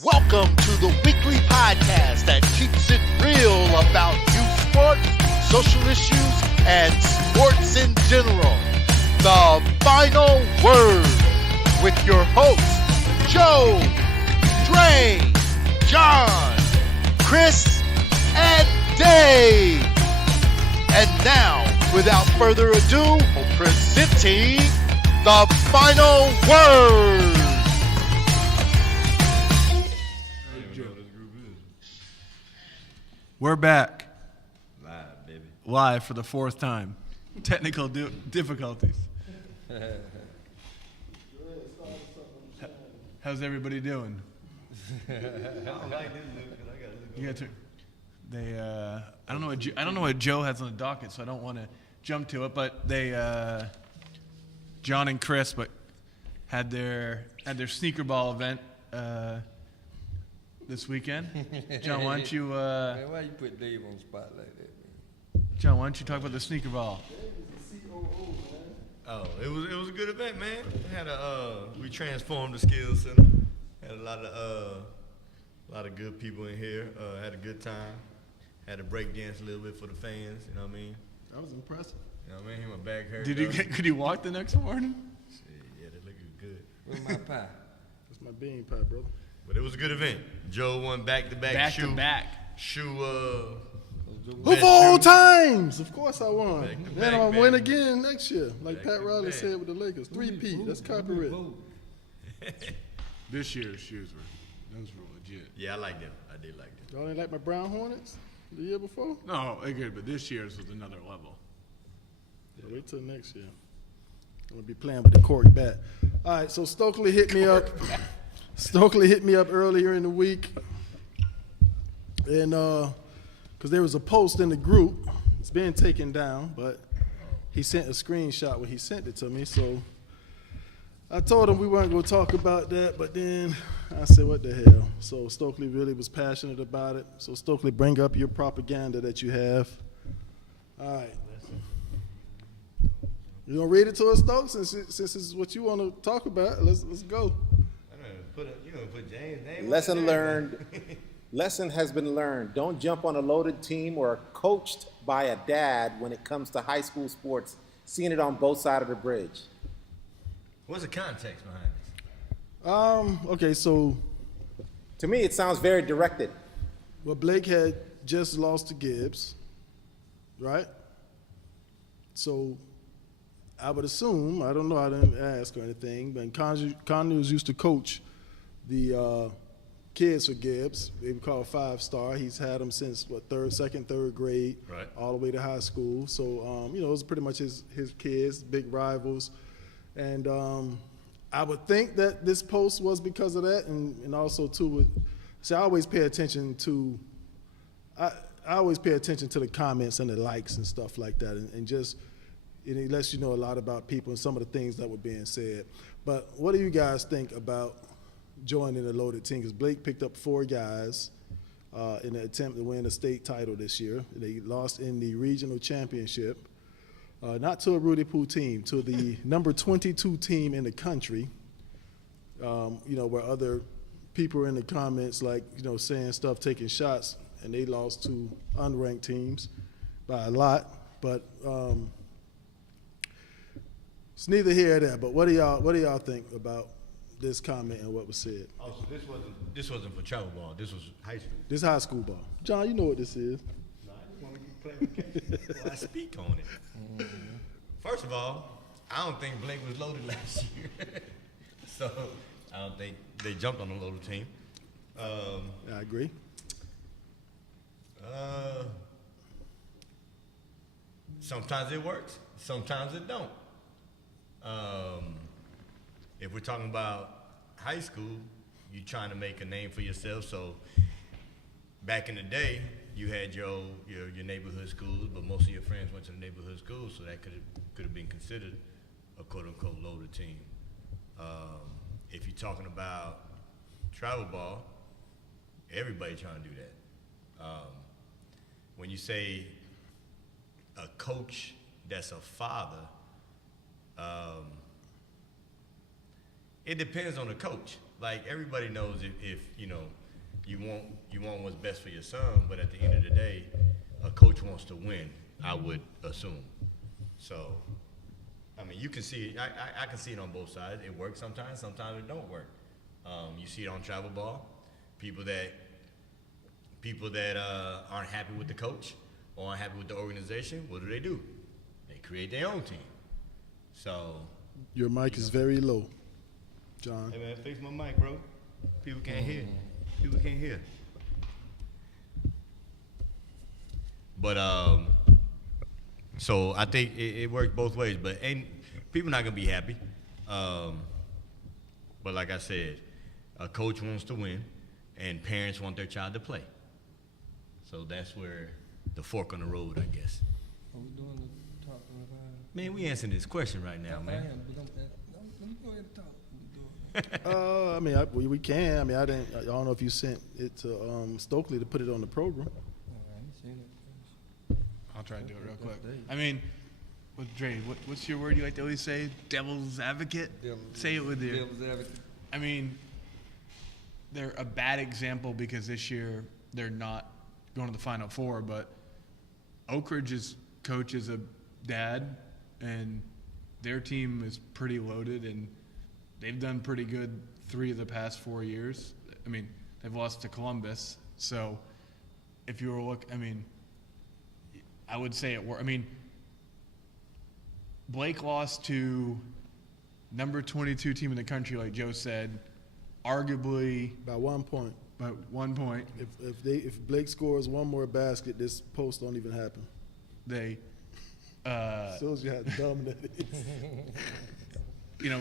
Welcome to the weekly podcast that keeps it real about youth sports, social issues, and sports in general. The Final Word with your hosts, Joe, Dre, John, Chris, and Dave. And now, without further ado, presenting the Final Word. We're back. Live, baby. Live for the fourth time. Technical difficulties. How's everybody doing? I don't like this look because I got to look. You got to. I don't know what Joe has on the docket, so I don't want to jump to it. But John and Chris, had their sneaker ball event this weekend. John, why don't you? Man, why you put Dave on the spot like that, man? John, why don't you talk about the sneaker ball? Oh, it was a good event, man. We transformed the skills center. Had a lot of good people in here. Had a good time. Had to break dance a little bit for the fans. You know what I mean? That was impressive. You know what I mean? My back hurt. Could you walk the next morning? Shit, yeah, that looking good. Where's my pie? That's my bean pie, brother. But it was a good event. Joe won back-to-back Back shoe. to back. Shoe. Of all times, of course I won. Back to Then back, I'll baby. win again next year, like Back Pat to Riley back. said with the Lakers. 3P, that's copyright. This year's shoes were legit. Yeah, I like them. I did like them. Y'all ain't like my Brown Hornets the year before? No, they're good, but this year's was another level. Yeah, wait till next year. I'm gonna be playing with the cork bat. All right, so Stokely hit me up. Stokely hit me up earlier in the week, and because there was a post in the group, it's being taken down, but he sent a screenshot when he sent it to me. So I told him we weren't going to talk about that, but then I said, what the hell? So Stokely really was passionate about it. So Stokely, bring up your propaganda that you have. All right. You gonna read it to us, Stokes? Since this is what you want to talk about, let's go. You gonna put James' name? Lesson on there? learned. Lesson has been learned. Don't jump on a loaded team or coached by a dad when it comes to high school sports. Seeing it on both sides of the bridge. What's the context behind this? Okay, so To me, it sounds very directed. well, Blake had just lost to Gibbs, right? So I would assume, I don't know, I didn't ask or anything, but Connors used to coach the kids for Gibbs. They would call 5-star. He's had them since second, third grade, Right. all the way to high school. So it was pretty much his kids, big rivals, and I would think that this post was because of that, and also too. I always pay attention to. I always pay attention to the comments and the likes and stuff like that, and just. And it lets you know a lot about people and some of the things that were being said. But what do you guys think about joining the loaded team? Because Blake picked up 4 guys in an attempt to win a state title this year. They lost in the regional championship, not to a Rudy Poo team, to the number 22 team in the country. Where other people were in the comments saying stuff, taking shots, and they lost to unranked teams by a lot. But it's neither here nor there, but what do y'all think about this comment and what was said? Oh, so this wasn't for travel ball. This was high school. This high school ball. John, you know what this is. No, I just want to play well, I speak on it. First of all, I don't think Blake was loaded last year. So I don't think they jumped on the loaded team. I agree. Sometimes it works. Sometimes it don't. If we're talking about high school, you're trying to make a name for yourself. So back in the day, you had your neighborhood schools, but most of your friends went to the neighborhood schools, so that could have been considered a quote unquote loaded team. If you're talking about travel ball, everybody trying to do that. When you say a coach that's a father, It depends on the coach. Like everybody knows if you know you want what's best for your son, but at the end of the day, a coach wants to win. I would assume. So, I mean, you can see. I can see it on both sides. It works sometimes. Sometimes it don't work. You see it on travel ball. People that aren't happy with the coach or aren't happy with the organization. What do? They create their own team. So. Your mic is very low, John. Hey man, fix my mic, bro. People can't hear. People can't hear. But so I think it works both ways. But people not gonna be happy. But like I said, a coach wants to win, and parents want their child to play. So that's where the fork on the road, I guess. Are we doing the talk about? Man, we answering this question right now, man. I am, but let me go ahead and talk. I mean, we can. I mean, I don't know if you sent it to Stokely to put it on the program. I'll try to do it real quick. I mean, Dre, what's your word you like to always say? Devil's advocate? Say it with your. Devil's advocate. I mean, they're a bad example because this year they're not going to the Final Four, but Oak Ridge's coach is a dad, and their team is pretty loaded, and they've done pretty good 3 of the past 4 years. I mean, they've lost to Columbus, so if you were I mean, I would say it worked. I mean, Blake lost to number 22 team in the country, like Joe said, arguably By 1 point. by 1 point. If Blake scores one more basket, this post don't even happen. They, Shows you how dumb that is. you know,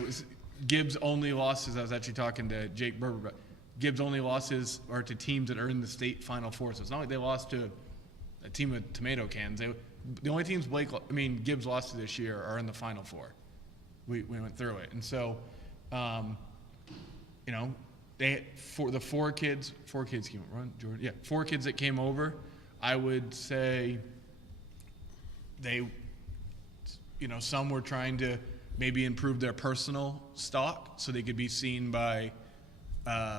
Gibbs' only losses. I was actually talking to Jake Berber, but Gibbs' only losses are to teams that are in the state Final Four. So it's not like they lost to a team with tomato cans. The only teams Gibbs lost to this year are in the Final Four. We went through it, and so, you know, four kids came run Jordan. Yeah, 4 kids that came over. I would say they, you know, some were trying to maybe improve their personal stock so they could be seen by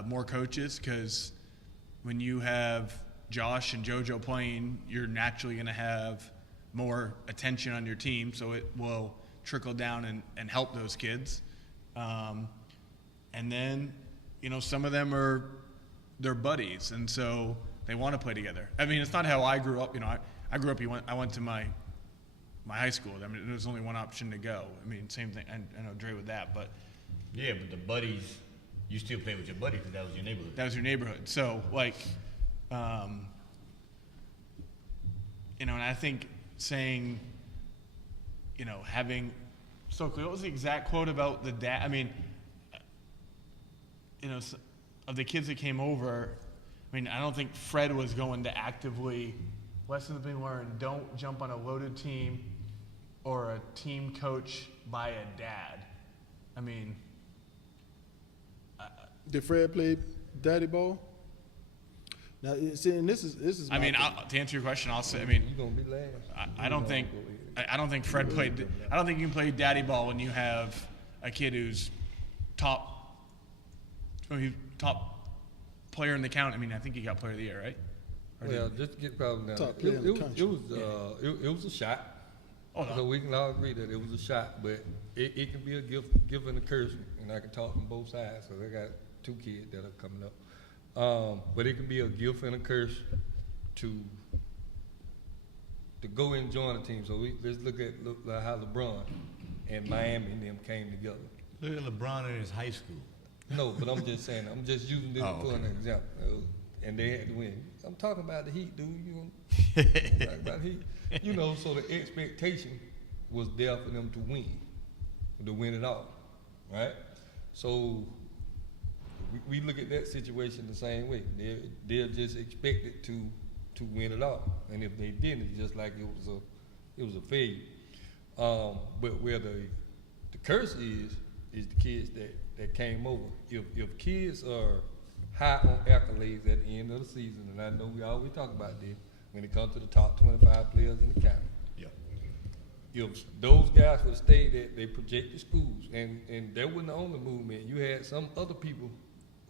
more coaches, because when you have Josh and JoJo playing, you're naturally going to have more attention on your team, so it will trickle down and help those kids. And then, you know, some of them they're buddies, and so they want to play together. I mean, it's not how I grew up. You know, I grew up, I went to my high school. I mean, there was only one option to go. I mean, same thing. I know Dre with that, but. Yeah, but the buddies, you still play with your buddies because that was your neighborhood. That was your neighborhood. So, like, you know, and I think saying, you know, what was the exact quote about the dad? I mean, you know, of the kids that came over, I mean, I don't think Fred was going to actively, lessons being learned, don't jump on a loaded team or a team coach by a dad. I mean. Did Fred play daddy ball? Now, see, and this is. I mean, to answer your question, I'll say. I mean, You're gonna be last. I don't think Fred played. I don't think you can play daddy ball when you have a kid who's top player in the count. I mean, I think he got player of the year, right? Well, just to get probably down. Top player in the country. It was a shot. Oh, no. So we can all agree that it was a shot, but it can be a gift and a curse, and I can talk from both sides. So I got 2 kids that are coming up. But it can be a gift and a curse to go and join a team. So let's look at how LeBron and Miami and them came together. Look at LeBron in his high school. No, but I'm just saying, I'm just using this for an example. And they had to win. I'm talking about the Heat, dude. I'm talking about Heat. You know, so the expectation was there for them to win it all, right? So we look at that situation the same way. They're just expected to win it all, and if they didn't, it's just like it was a failure. But where the curse is the kids that came over. If kids are high on accolades at the end of the season, and I know we always talk about this when it comes to the top 25 players in the county. Yeah. if those guys would have stayed at they projected schools, and that wasn't the only movement. You had some other people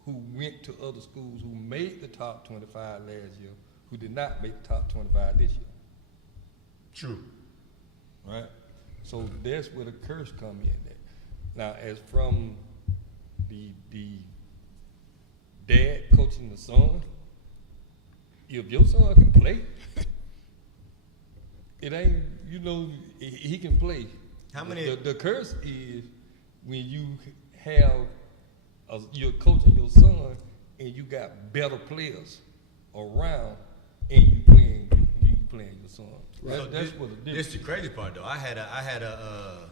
who went to other schools who made the top 25 last year, who did not make the top 25 this year. True. Right? So that's where the curse come in at. Now, as from the dad coaching the son, if your son can play, it ain't, he can play. How many? The curse is when you have, you're coaching your son and you got better players around and you playing your son. Right. That's what the difference. This is the crazy part, though. I had a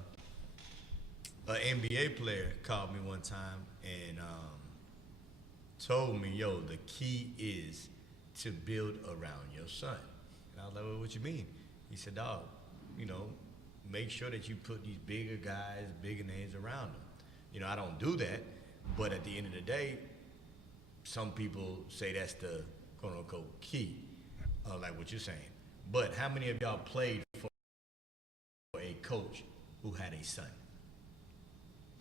NBA player called me one time and told me, "Yo, the key is to build around your son." And I was like, "Well, what you mean?" He said, "Dog, make sure that you put these bigger guys, bigger names around them. I don't do that, but at the end of the day, some people say that's the quote unquote key, like what you're saying. But how many of y'all played for a coach who had a son?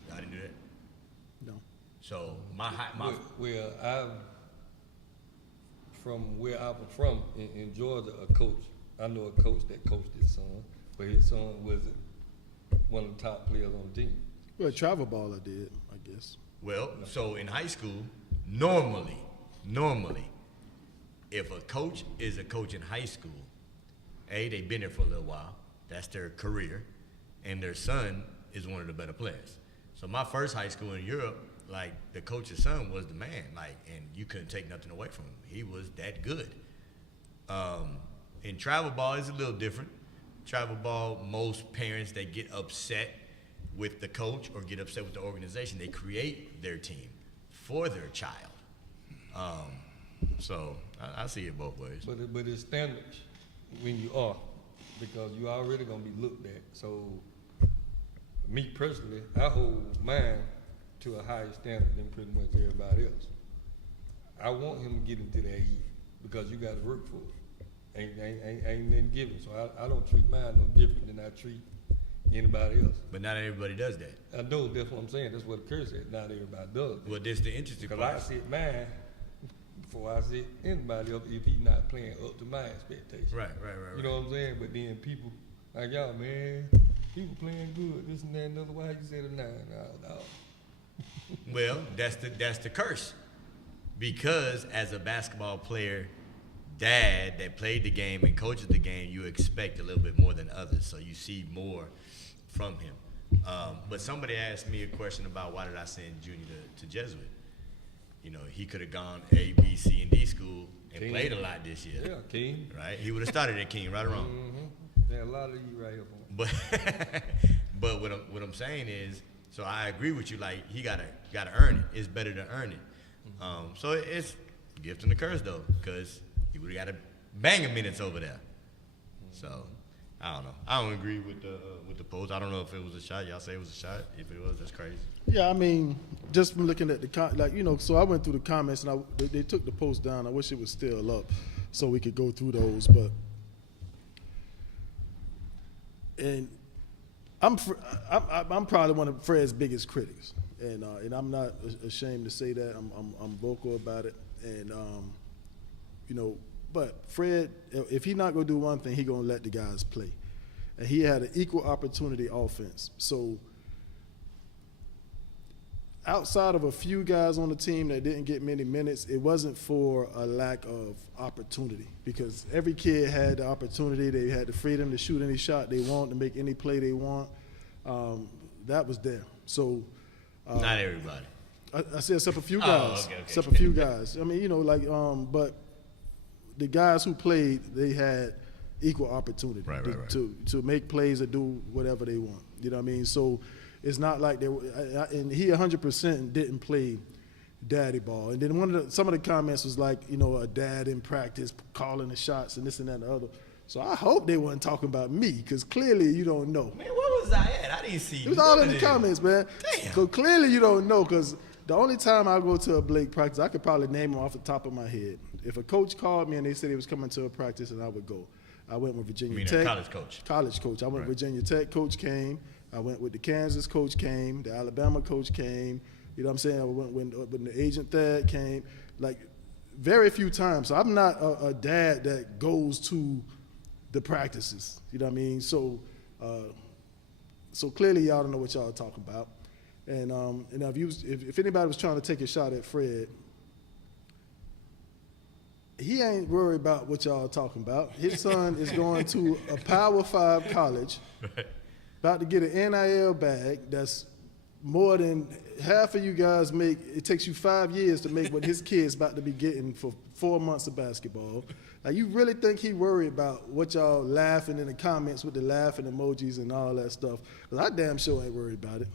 Y'all didn't do that? No. So from where I'm from in Georgia, a coach, I know a coach that coached his son, but his son wasn't one of the top players on the team. Well, travel baller did, I guess. Well, so in high school, normally, if a coach is a coach in high school, they've been there for a little while, that's their career, and their son is one of the better players. So my first high school in Europe, like, the coach's son was the man, like, and you couldn't take nothing away from him. He was that good. In travel ball, it's a little different. Travel ball, most parents, they get upset with the coach or get upset with the organization. They create their team for their child. So I see it both ways. But it's standards when you are, because you already gonna be looked at. So me personally, I hold mine to a higher standard than pretty much everybody else. I want him to get into that heat because you got to work for it. Ain't nothing given. So I don't treat mine no different than I treat anybody else. But not everybody does that. I know, that's what I'm saying. That's what the curse said. Not everybody does. Well, this the interesting Because part. I sit mine before I sit anybody else if he's not playing up to my expectations. Right. You know what I'm saying? But then people like, y'all, man, people playing good, this and that and other. Why you said a 9? No. Well, that's the curse. Because as a basketball player, dad that played the game and coaches the game, you expect a little bit more than others. So you see more from him. But somebody asked me a question about why did I send Junior to Jesuit. He could have gone A, B, C, and D school and King. played a lot this year. Yeah, King. Right? He would have started at King, right or wrong. Mm-hmm. There's a lot of you right here for him. But what I'm saying is, so I agree with you. Like, he gotta earn it. It's better to earn it. So it's gift and the curse though, because he would have got a bang of minutes over there. So I don't know. I don't agree with the post. I don't know if it was a shot. Y'all say it was a shot. If it was, that's crazy. Yeah, I mean, just from looking at so I went through the comments and they took the post down. I wish it was still up so we could go through those, but I'm probably one of Fred's biggest critics, and I'm not ashamed to say that. I'm vocal about it, and but Fred, if he not gonna do one thing, he gonna let the guys play, and he had an equal opportunity offense. So outside of a few guys on the team that didn't get many minutes, it wasn't for a lack of opportunity, because every kid had the opportunity. They had the freedom to shoot any shot they want, to make any play they want. That was there. So not everybody. I said except a few guys. Okay. Except a few guys. I mean, but the guys who played, they had equal opportunity Right. to make plays or do whatever they want. You know what I mean? So it's not like they were, and he 100% didn't play daddy ball. And then some of the comments was like, a dad in practice calling the shots and this and that and the other. So I hope they weren't talking about me, because clearly you don't know. Man, where was I at? I didn't see. It was all in the comments, man. Damn. So clearly you don't know, because the only time I go to a Blake practice, I could probably name them off the top of my head. If a coach called me and they said he was coming to a practice, and I would go. I went with Virginia You mean Tech. a college coach? College coach. I went Right. Virginia Tech coach came. I went with the Kansas coach came. The Alabama coach came. You know what I'm saying? I went when the agent Thad came. Like, very few times. So I'm not a dad that goes to the practices. You know what I mean? So clearly y'all don't know what y'all are talking about. And if anybody was trying to take a shot at Fred, he ain't worried about what y'all are talking about. His son is going to a Power 5 college, Right. about to get an NIL bag that's more than half of you guys make. It takes you 5 years to make what his kid's about to be getting for 4 months of basketball. Like, you really think he worried about what y'all laughing in the comments with the laughing emojis and all that stuff? Because I damn sure ain't worried about it.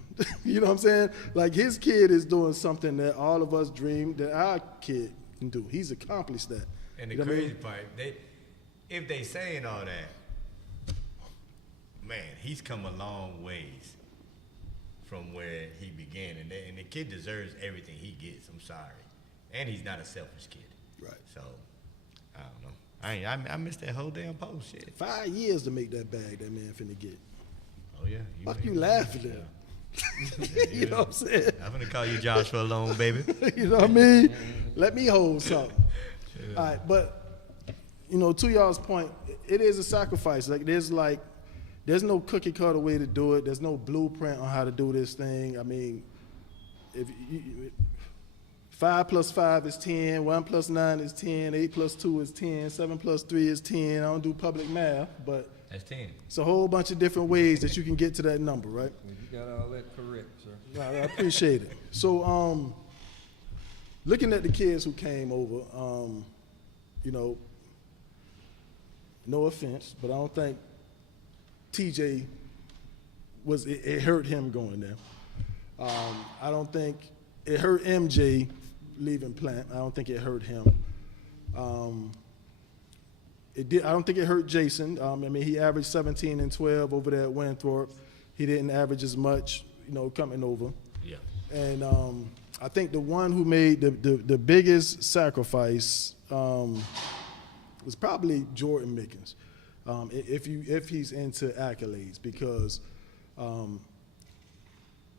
You know what I'm saying? Like, his kid is doing something that all of us dreamed that our kid can do. He's accomplished that. And the You know what I crazy mean? part, if they saying all that, man, he's come a long ways from where he began, and the kid deserves everything he gets. I'm sorry, and he's not a selfish kid. Right. So I don't know. I missed that whole damn post. Shit. 5 years to make that bag that man finna get. Oh yeah. Fuck you laughing at? You know what I'm saying? I'm gonna call you Josh for a loan, baby. You know what I mean? Let me hold something. All right, but, to y'all's point, it is a sacrifice. There's no cookie cutter way to do it. There's no blueprint on how to do this thing. I mean, 5 plus 5 is 10, 1 plus 9 is 10, 8 plus 2 is 10, 7 plus 3 is 10. I don't do public math, but That's 10. it's a whole bunch of different ways that you can get to that number, right? Well, you got all that correct, sir. I appreciate it. So, looking at the kids who came over, no offense, but I don't think TJ it hurt him going there. I don't think it hurt MJ leaving Plant. I don't think it hurt him. It did. I don't think it hurt Jason. He averaged 17 and 12 over there at Winthrop. He didn't average as much, coming over. Yeah. And I think the one who made the biggest sacrifice was probably Jordan Mickens, if he's into accolades, because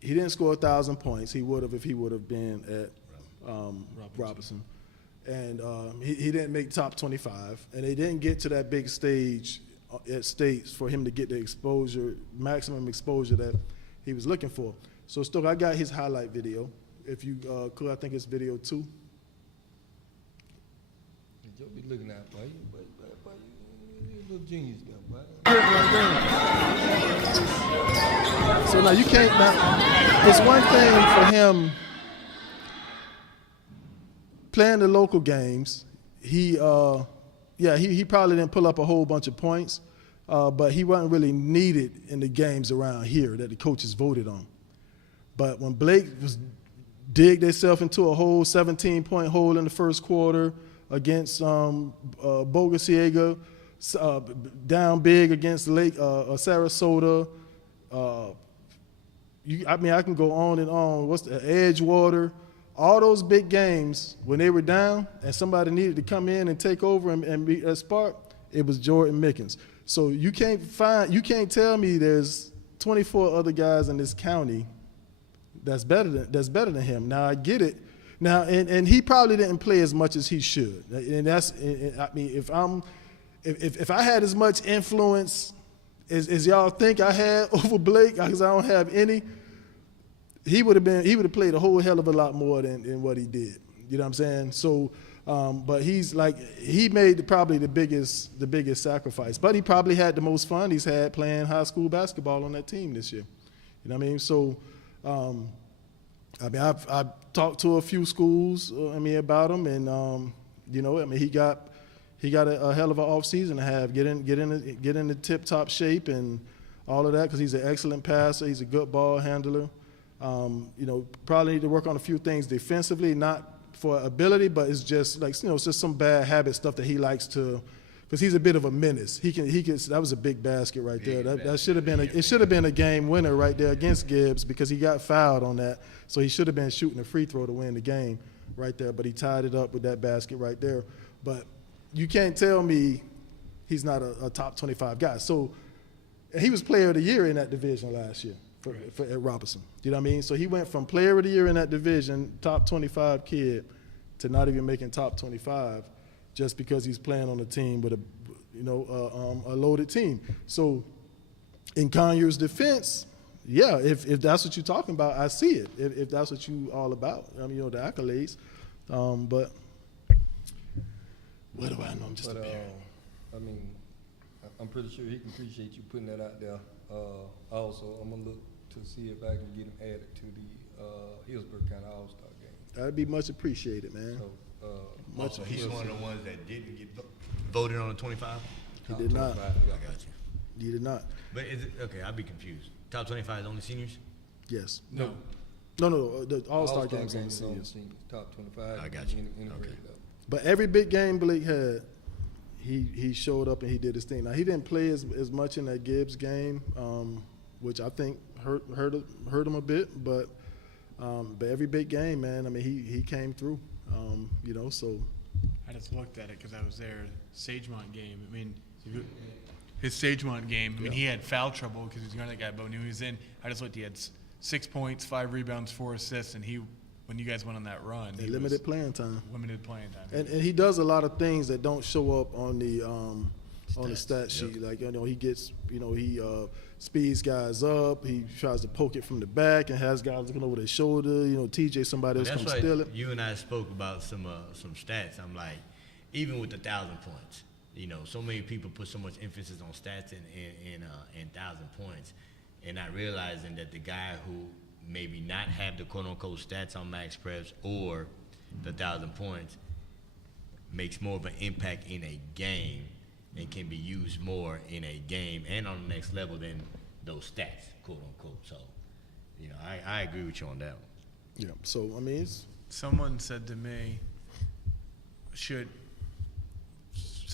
he didn't score 1,000 points. He would have if he would have been at Robinson. And he didn't make top 25, and they didn't get to that big stage at States for him to get the exposure, maximum exposure that he was looking for. So, Stoke, I got his highlight video. If you could, I think it's video 2. You'll be looking out for you, but you're a little genius there, boy. So now you can't. Now, it's one thing for him playing the local games. He probably didn't pull up a whole bunch of points, but he wasn't really needed in the games around here that the coaches voted on. But when Blake was dig themselves into a whole 17-point hole in the first quarter against Bogosiega, down big against Sarasota. I can go on and on. What's the Edgewater? All those big games, when they were down and somebody needed to come in and take over and be a spark, it was Jordan Mickens. So you can't tell me there's 24 other guys in this county that's better than him. Now I get it. Now and he probably didn't play as much as he should. And if I had as much influence as y'all think I had over Blake, because I don't have any, he would have played a whole hell of a lot more than what he did. You know what I'm saying? So, but he made probably the biggest sacrifice. But he probably had the most fun he's had playing high school basketball on that team this year. You know what I mean? So, I've talked to a few schools, about him, and he got a hell of an off season to have, get in the tip top shape and all of that, because he's an excellent passer, he's a good ball handler. Probably need to work on a few things defensively, not for ability, but it's just it's just some bad habit stuff that he likes to, because he's a bit of a menace. He can. That was a big basket right there. That should have been it should have been a game winner right there against Gibbs, because he got fouled on that. So he should have been shooting a free throw to win the game right there, but he tied it up with that basket right there. But you can't tell me he's not a top 25 guy. So, and he was player of the year in that division last year at Robinson. You know what I mean? So he went from player of the year in that division, top 25 kid, to not even making top 25 just because he's playing on a team with a loaded team. So in Conyers' defense, yeah, if that's what you're talking about, I see it. If that's what you all about, I mean, the accolades. But what do I know? I'm just a parent. I mean, I'm pretty sure he can appreciate you putting that out there. Also, I'm gonna look to see if I can get him added to the Hillsborough County All-Star game. That'd be much appreciated, man. So he's one of the ones that didn't get voted on the 25? He did not. I got you. He did not. But is it, okay, I'll be confused. Top 25 is only seniors? Yes. No. No. The All-Star game's on the seniors. Top 25. I got you. Okay. But every big game Blake had, he showed up and he did his thing. Now, he didn't play as much in that Gibbs game, which I think hurt him a bit. But every big game, man, I mean, he came through, so. I just looked at it because I was there. Sagemont game. I mean, his Sagemont game. I mean, he had foul trouble because he was going to that guy, but when he was in, I just looked. He had 6 points, 5 rebounds, 4 assists, and when you guys went on that run, he limited playing time. Limited playing time. And he does a lot of things that don't show up on the stat sheet. Like, he gets, he speeds guys up. He tries to poke it from the back and has guys looking over their shoulder. TJ, somebody else come steal it. You and I spoke about some stats. I'm like, even with the 1,000 points, so many people put so much emphasis on stats and 1,000 points, and not realizing that the guy who maybe not have the quote-unquote stats on max preps or the 1,000 points makes more of an impact in a game and can be used more in a game and on the next level than those stats, quote-unquote. So, I agree with you on that one. Yeah, so, I mean, someone said to me, say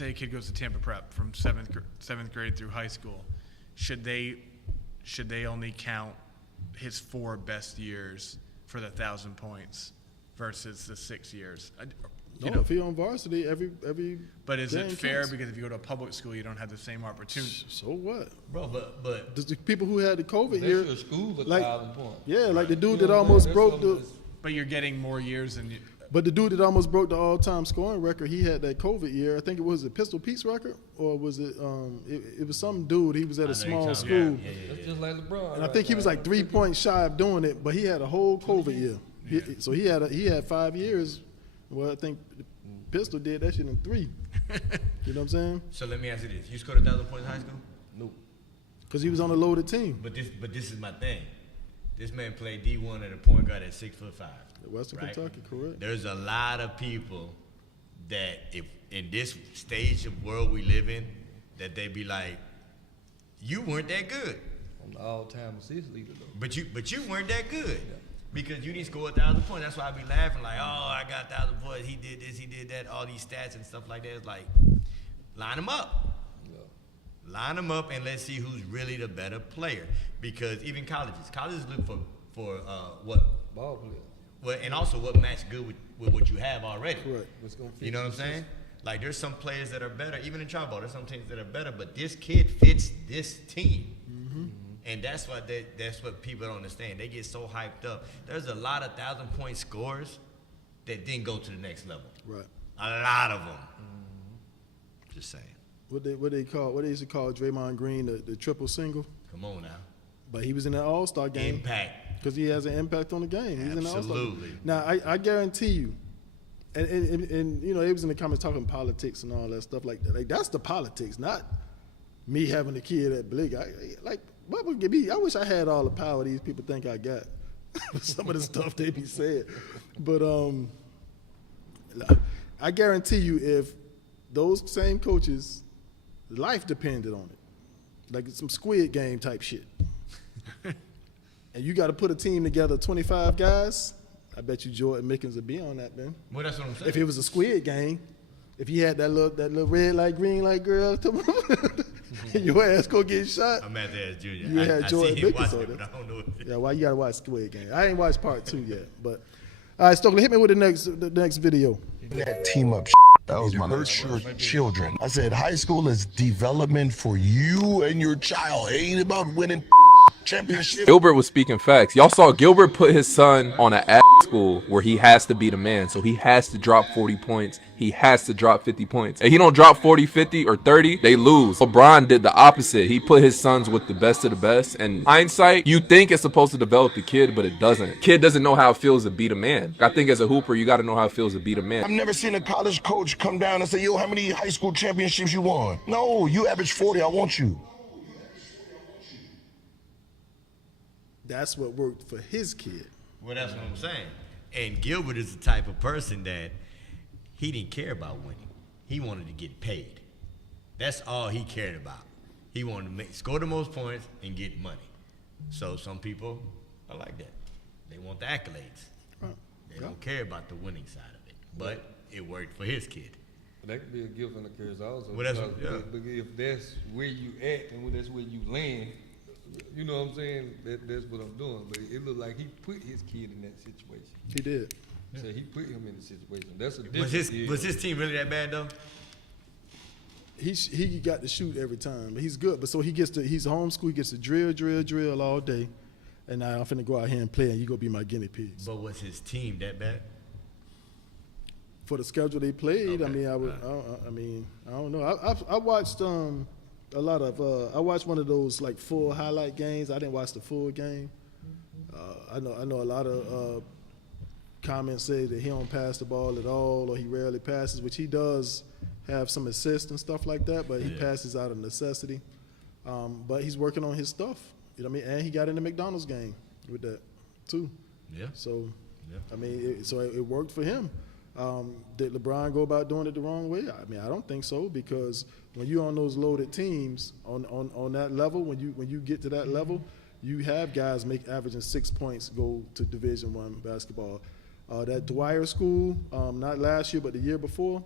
a kid goes to Tampa Prep from seventh grade through high school, should they only count his 4 best years for the 1,000 points versus the 6 years? If you're on varsity, every But is it fair counts. Because if you go to a public school, you don't have the same opportunity? So what? Bro, but The people who had the COVID That's year, your school for like, 1,000 points. yeah, like the dude that almost broke the. But you're getting more years than you. But the dude that almost broke the all-time scoring record, he had that COVID year. I think it was Pistol Pete's record, or was it? It was some dude. He was at a small school, That's just like LeBron. and I think he was like 3 points shy of doing it. But he had a whole COVID year, so he had 5 years. Well, I think Pistol did that shit in 3. You know what I'm saying? so let me ask you this: you scored 1,000 points in high school? Nope. Because he was on a loaded team. But this is my thing. This man played D1 at a point guard at 6'5". Western right? Kentucky, correct? There's a lot of people that, if in this stage of world we live in, that they be like, you weren't that good. I'm the all-time assist leader though. But you weren't that good. Because you didn't score 1,000 points. That's why I be laughing like, oh, I got 1,000 points. He did this, he did that. All these stats and stuff like that. It's like, line them up. Yeah. Line them up and let's see who's really the better player. Because even colleges look for what? Ball player. Well, and also what match good with what you have already. Correct. What's gonna fit You know what I'm your saying? Like there's some players that are better, even in travel ball. There's some teams that are better, but this kid fits this team. Mm-hmm. And that's what people don't understand. They get so hyped up. There's a lot of 1,000-point scores that didn't go to the next level. Right. A lot of them. Mm-hmm. Just saying. What they used to call Draymond Green the triple single? Come on now. But he was in that All-Star game. Impact. Because he has an impact on the game. He's in the All-Star game. Absolutely. Now, I guarantee you, and they was in the comments talking politics and all that stuff like that. Like, that's the politics, not me having a kid at Blake. What would give me? I wish I had all the power these people think I got. Some of the stuff they be saying. But I guarantee you, if those same coaches, life depended on it, like some Squid Game type shit. And you got to put a team together, 25 guys. I bet you Jordan Mickens would be on that, man. Well, that's what I'm saying. If it was a Squid Game, if he had that little red light, green light girl, and your ass go get shot. I'm at the ass junior. You had Jordan Mickens on it, it. but I don't know it. Yeah, well, you got to watch Squid Game. I ain't watched part 2 yet, but all right, Stokely, hit me with the next video. That team up shit. That was my hurt your children. I said high school is development for you and your child. It ain't about winning championship. Gilbert was speaking facts. Y'all saw Gilbert put his son on an school where he has to be the man. So he has to drop 40 points. He has to drop 50 points. If he don't drop 40, 50, or 30, they lose. LeBron did the opposite. He put his sons with the best of the best. And hindsight, you think it's supposed to develop the kid, but it doesn't. Kid doesn't know how it feels to beat a man. I think as a hooper, you got to know how it feels to beat a man. I've never seen a college coach come down and say, yo, how many high school championships you won? No, you average 40, I want you. That's what worked for his kid. Well, that's what I'm saying. And Gilbert is the type of person that he didn't care about winning. He wanted to get paid. That's all he cared about. He wanted to score the most points and get money. So some people are like that. They want the accolades. Right. They don't care about the winning side of it. But it worked for his kid. That could be a gift and a curse also. Well, that's because if that's where you at and that's where you land, you know what I'm saying? That's what I'm doing. But it looked like he put his kid in that situation. He did. So he put him in the situation. That's a difference. Was his team really that bad though? He got to shoot every time, but he's good. But so he's homeschooled. He gets to drill all day, and now I'm finna go out here and play, and you gonna be my guinea pigs. But was his team that bad? For the schedule they played, Okay. I don't know. I watched a lot of. I watched one of those like full highlight games. I didn't watch the full game. I know a lot of comments say that he don't pass the ball at all, or he rarely passes, which he does have some assists and stuff like that, but he passes out of necessity. But he's working on his stuff. You know what I mean? And he got in the McDonald's game with that too. Yeah. So, I mean, it worked for him. Did LeBron go about doing it the wrong way? I mean, I don't think so, because when you're on those loaded teams on that level, when you get to that level, you have guys averaging 6 points go to Division I basketball. That Dwyer school, not last year but the year before,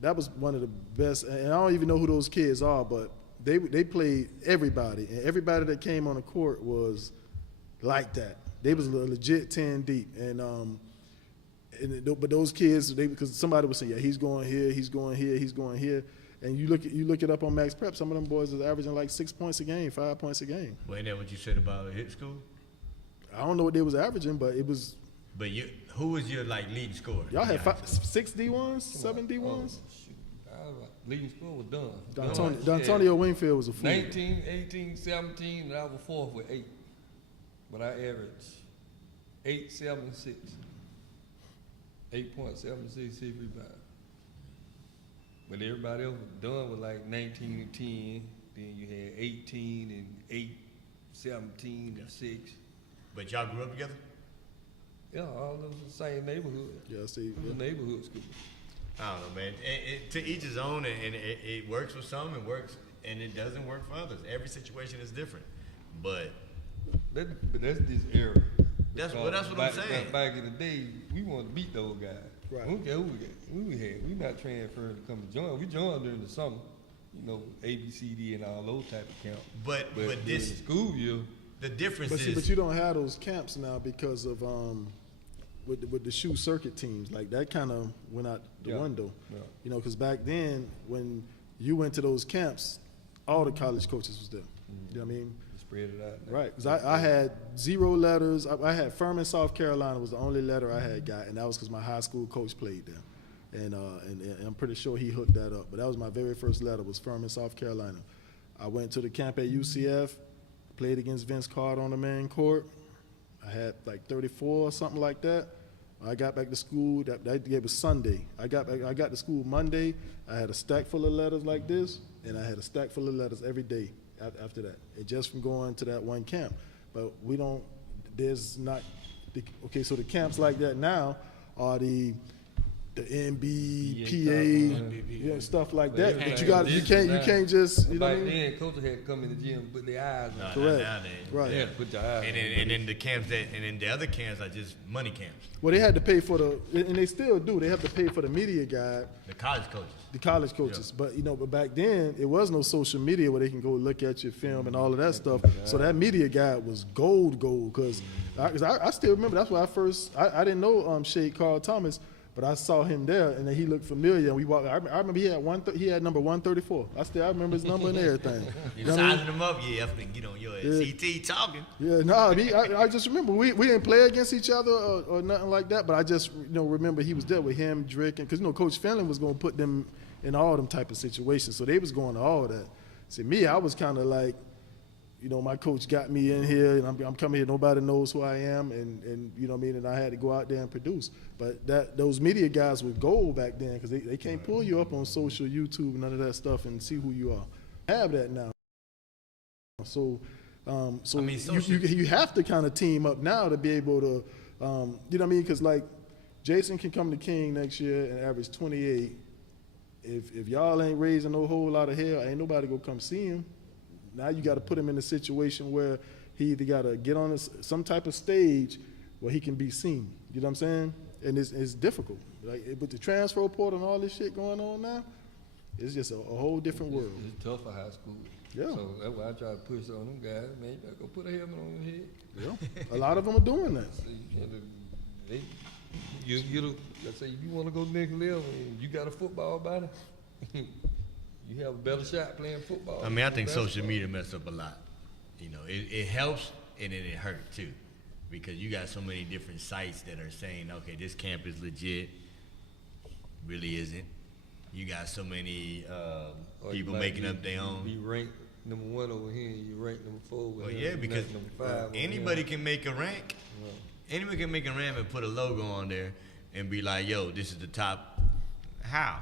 that was one of the best. And I don't even know who those kids are, but they played everybody, and everybody that came on the court was like that. They was legit 10 deep, but those kids, because somebody would say, yeah, he's going here, he's going here, he's going here, and you look it up on Max Prep. Some of them boys is averaging like 6 points a game, 5 points a game. Well, ain't that what you said about hit school? I don't know what they was averaging, but it was. But who was your leading scorer? Y'all had 6 D1s, 7 D1s. Leading score was done. D'Antonio Wingfield was a fool. 19, 18, 17, and I was fourth with 8. But I averaged 8, 7, 6. 8.76 rebounds. But everybody else was done with like 19 and 10. Then you had 18 and 8, 17 and 6. But y'all grew up together? Yeah, all those the same neighborhood. Yeah, see, it was a neighborhood school. I don't know, man. To each his own, and it works for some, it works, and it doesn't work for others. Every situation is different. But that's this era. That's what I'm saying. Back in the day, we wanted to beat those guys. Right. We don't care who we had. We not transferring to come and join. We joined during the summer, A, B, C, D, and all those type of camps. But this the school year, the difference but you don't have those camps now because of with the shoe circuit teams. Like that kind of went out the window. Yeah. Because back then when you went to those camps, all the college coaches was there. You know what I mean? Spread it out. Right, because I had 0 letters. I had Furman, South Carolina was the only letter I had got, and that was because my high school coach played there. And I'm pretty sure he hooked that up. But that was my very first letter, was Furman, South Carolina. I went to the camp at UCF, played against Vince Carter on the main court. I had like 34 or something like that. I got back to school, that was Sunday. I got to school Monday. I had a stack full of letters like this, and I had a stack full of letters every day after that. And just from going to that one camp. But so the camps like that now are the NB, PA, stuff like that. But you can't just, you know what I mean? Back then, coaches had to come in the gym and put their eyes on. Correct. Right. They had to put their eyes on. And then the camps and then the other camps are just money camps. Well, they had to pay for and they still do. They have to pay for the media guide. The college coaches. The college coaches. Yeah. But back then it was no social media where they can go look at your film and all of that stuff. So that media guide was gold because I still remember. That's why I didn't know Shade Carl Thomas. But I saw him there, and then he looked familiar. And we walked. I remember he had number 134. I remember his number and everything. You sizing him up, yeah. I think get on your ass. CT talking. Yeah, no, I just remember we didn't play against each other or nothing like that. But I just remember he was there with him, Drake, and because Coach Finley was going to put them in all them type of situations, so they was going to all that. See, me, I was kind of like, my coach got me in here, and I'm coming here. Nobody knows who I am, and you know what I mean. And I had to go out there and produce. But those media guys were gold back then because they can't pull you up on social, YouTube, none of that stuff, and see who you are. I have that now. So you have to kind of team up now to be able to, you know what I mean? Because like Jason can come to King next year and average 28. If y'all ain't raising no whole lot of hell, ain't nobody gonna come see him. Now you got to put him in a situation where he either got to get on some type of stage where he can be seen. You know what I'm saying? And it's difficult. Like with the transfer portal and all this shit going on now, it's just a whole different world. It's tough for high school. Yeah. So that's why I try to push on them guys. Man, you better go put a helmet on your head. Yeah. A lot of them are doing that. Let's say you want to go next level and you got a football body. You have a better shot playing football. I mean, I think social media messed up a lot. It helps and then it hurts too, because you got so many different sites that are saying, okay, this camp is legit. Really isn't. You got so many people making up their own. You ranked number 1 over here, and you ranked number 4 over here. Yeah, because number 5 anybody can make a rank. Yeah. Anybody can make a rank and put a logo on there and be like, yo, this is the top. How?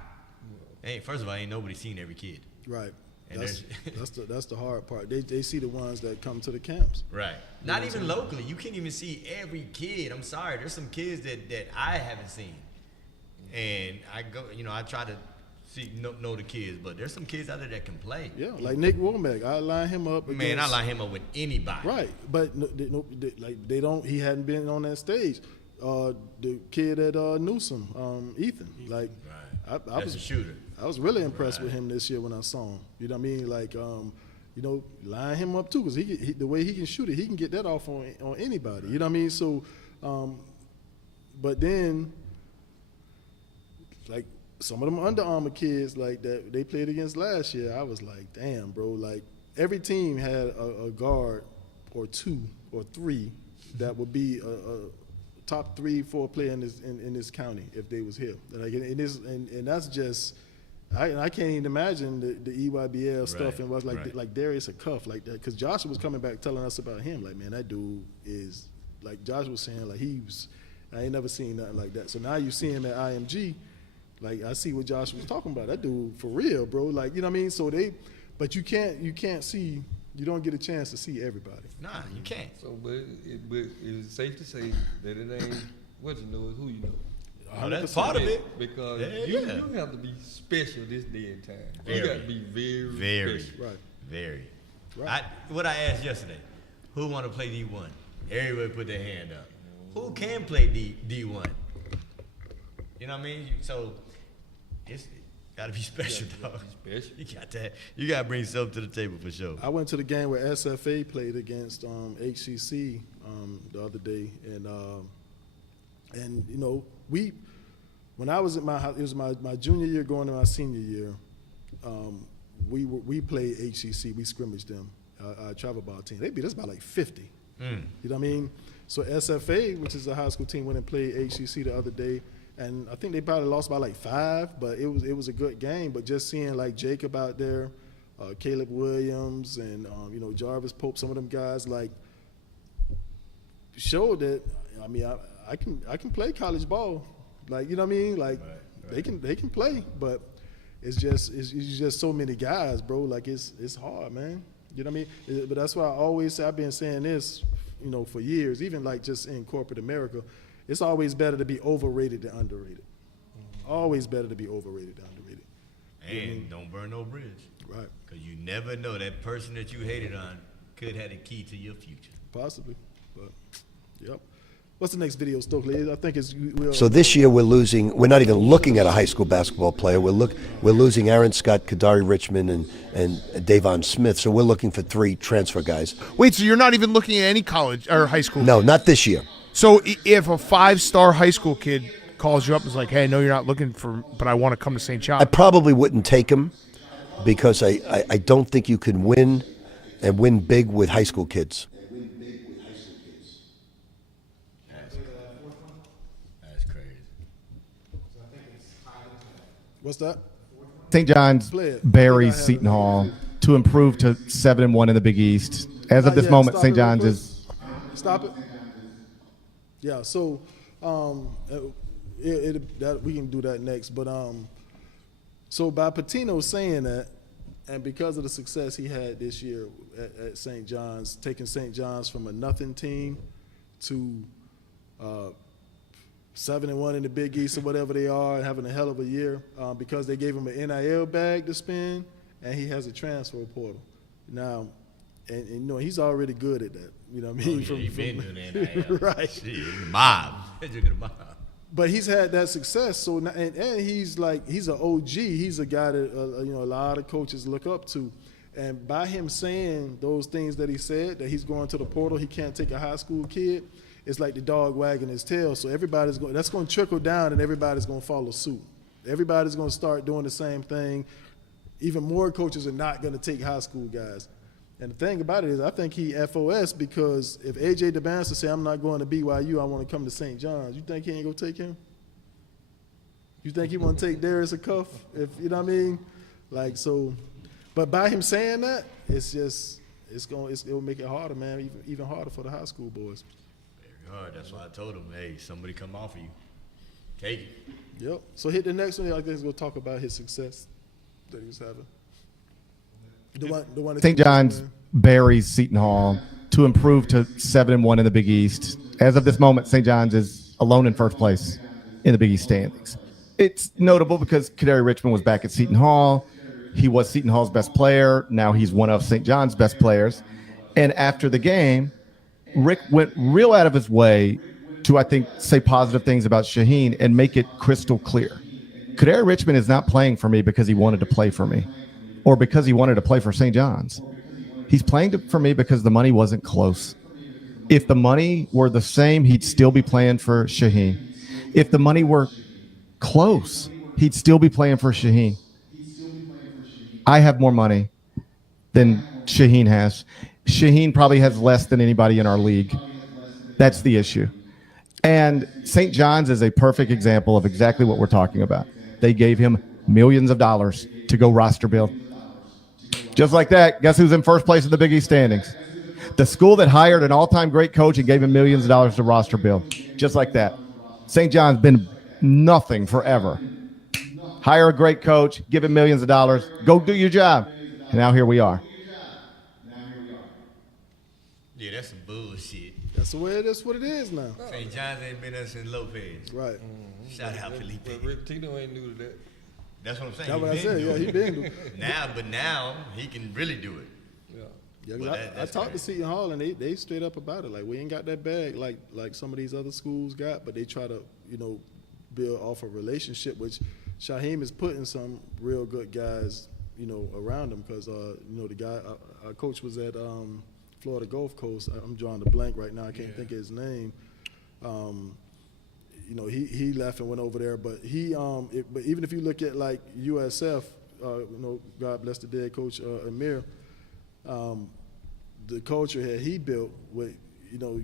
Hey, first of all, ain't nobody seen every kid. Right. And that's the hard part. They see the ones that come to the camps. Right. Not even locally. You can't even see every kid. I'm sorry. There's some kids that I haven't seen. And I go, I try to know the kids, but there's some kids out there that can play. Yeah, like Nick Womack. I line him up against, man, I line him up with anybody. Right. But they don't, he hadn't been on that stage. The kid at Newsom, Ethan. Like, right. I was a shooter. I was really impressed with him this year when I saw him. You know what I mean? Like, line him up too, because he the way he can shoot it, he can get that off on anybody. You know what I mean? So, but then, like some of them Under Armour kids like that they played against last year, I was like, damn, bro. Like every team had a guard or 2 or 3 that would be a top 3-4 player in this county if they was here. Like, and that's just. I can't even imagine the EYBL stuff and was like Darius a cuff like that, because Joshua was coming back telling us about him, like, man, that dude is like Joshua was saying, like, I ain't never seen nothing like that. So now you see him at IMG, like I see what Joshua was talking about. That dude for real, bro. Like, you know what I mean? So but you can't see, you don't get a chance to see everybody. Nah, you can't. So but it's safe to say that it ain't what you know, is who you know. Oh, that's part of it. Because you have to be special this day and time. Very. You got to be very special. Right. Very. Right. What I asked yesterday, who want to play D1? Everybody put their hand up. Who can play D1? You know what I mean? So it's got to be special, dog. Special. You got to bring something to the table for sure. I went to the game where SFA played against HCC the other day, and when I was at it was my junior year going to my senior year, we played HCC, we scrimmaged them, our travel ball team. They beat us by like 50. You know what I mean? So SFA, which is a high school team, went and played HCC the other day, and I think they probably lost by like 5, but it was a good game. But just seeing like Jacob out there, Caleb Williams, and Jarvis Pope, some of them guys like showed that. I mean, I can play college ball, like, you know what I mean? Like right. They can play, but it's just so many guys, bro. Like it's hard, man. You know what I mean? But that's why I always say, I've been saying this, for years, even like just in corporate America, it's always better to be overrated than underrated. Always better to be overrated than underrated. And don't burn no bridge. Right. Because you never know, that person that you hated on could have the key to your future. Possibly, but yep. What's the next video, Stokely? I think it's. So this year we're losing. We're not even looking at a high school basketball player. We're losing Aaron Scott, Kadari Richmond, and Davon Smith. So we're looking for 3 transfer guys. Wait, so you're not even looking at any college or high school? No, not this year. So if a 5-star high school kid calls you up and is like, hey, no, you're not looking for, but I want to come to St. John's? I probably wouldn't take him because I don't think you can win and win big with high school kids. That's crazy. What's that? St. John's buries Seton Hall to improve to 7-1 in the Big East. As of this moment, St. John's is. Stop it. Yeah. So, that we can do that next. But so by Patino saying that, and because of the success he had this year at St. John's, taking St. John's from a nothing team to 7-1 in the Big East or whatever they are, and having a hell of a year, because they gave him an NIL bag to spend, and he has a transfer portal now, and you know he's already good at that. You know what I mean? He's been doing NIL. Right. Shit, mob. But he's had that success, so and he's an OG. He's a guy that a lot of coaches look up to, and by him saying those things that he said, that he's going to the portal, he can't take a high school kid. It's like the dog wagging his tail. So that's going to trickle down, and everybody's going to follow suit. Everybody's going to start doing the same thing. Even more coaches are not going to take high school guys. And the thing about it is, I think he FOS because if A.J. DeBancer say, I'm not going to BYU, I want to come to St. John's, you think he ain't going to take him? You think he want to take Darius a cuff? If you know what I mean? Like, so, but by him saying that, it'll make it harder, man, even harder for the high school boys. Very hard. That's why I told him, hey, somebody come offer you. Take it. Yep. So hit the next one. I guess we'll talk about his success that he was having. The one St. John's buries Seton Hall to improve to 7-1 in the Big East. As of this moment, St. John's is alone in first place in the Big East standings. It's notable because Kadary Richmond was back at Seton Hall. He was Seton Hall's best player. Now he's one of St. John's best players. And after the game, Rick went real out of his way to, I think, say positive things about Shaheen and make it crystal clear. Kadary Richmond is not playing for me because he wanted to play for me or because he wanted to play for St. John's. He's playing for me because the money wasn't close. If the money were the same, he'd still be playing for Shaheen. If the money were close, he'd still be playing for Shaheen. I have more money than Shaheen has. Shaheen probably has less than anybody in our league. That's the issue. And St. John's is a perfect example of exactly what we're talking about. They gave him millions of dollars to go roster build. Just like that, guess who's in first place in the Big East standings? The school that hired an all-time great coach and gave him millions of dollars to roster build. Just like that. St. John's been nothing forever. Hire a great coach, give him millions of dollars, go do your job. And now here we are. Yeah, that's some bullshit. That's the way it is. What it is now. St. John's ain't been us in Lopez. Right. Shout out Felipe. But Rick Tito ain't new to that. That's what I'm saying. That's what I said. Yeah, he been. Now he can really do it. Yeah, I talked to Seton Hall and they straight up about it. Like, we ain't got that bag like some of these other schools got, but they try to build off a relationship, which Shaheem is putting some real good guys around him because the guy our coach was at Florida Gulf Coast. I'm drawing a blank right now. I can't think of his name. He left and went over there, but but even if you look at like USF, God bless the dead coach Amir, the culture that he built with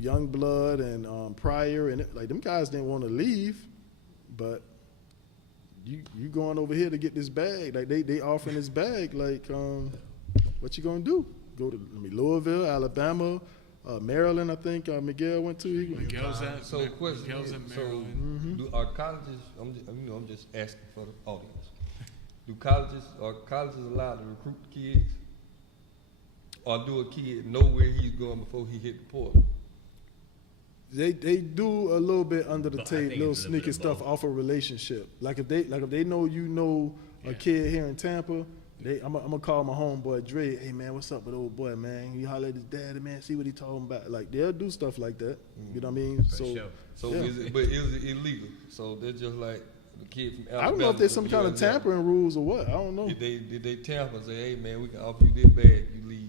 young blood and Pryor and like them guys didn't want to leave, but you going over here to get this bag, like they offering this bag, like what you gonna do? Go to Louisville, Alabama. Maryland, I think Miguel went to. Miguel's at Maryland. Do our colleges? I'm just asking for the audience. Are colleges allowed to recruit kids, or do a kid know where he's going before he hit the portal? They do a little bit under the table, little sneaky stuff off a relationship. Like if they know a kid here in Tampa. I'm gonna call my homeboy Dre. Hey man, what's up with old boy, man? He holler at his daddy, man. See what he talking about. Like they'll do stuff like that. You know what I mean? So is it illegal? So they're just like the kid from Alabama. I don't know if there's some kind of tampering rules or what. I don't know. Did they tamper and say, hey man, we can offer you this bag. You leave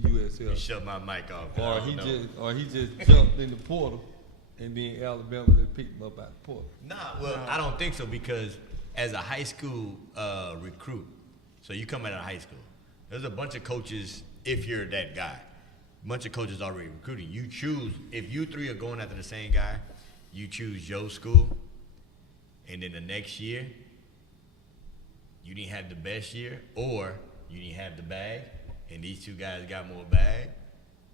USL. You shut my mic off. Or he just jumped in the portal And then Alabama, they picked him up out the portal. I don't think so because as a high school recruit, so you come out of high school, there's a bunch of coaches, if you're that guy, a bunch of coaches already recruiting. You choose, if you three are going after the same guy, you choose your school, and then the next year, you didn't have the best year, or you didn't have the bag, and these two guys got more bag.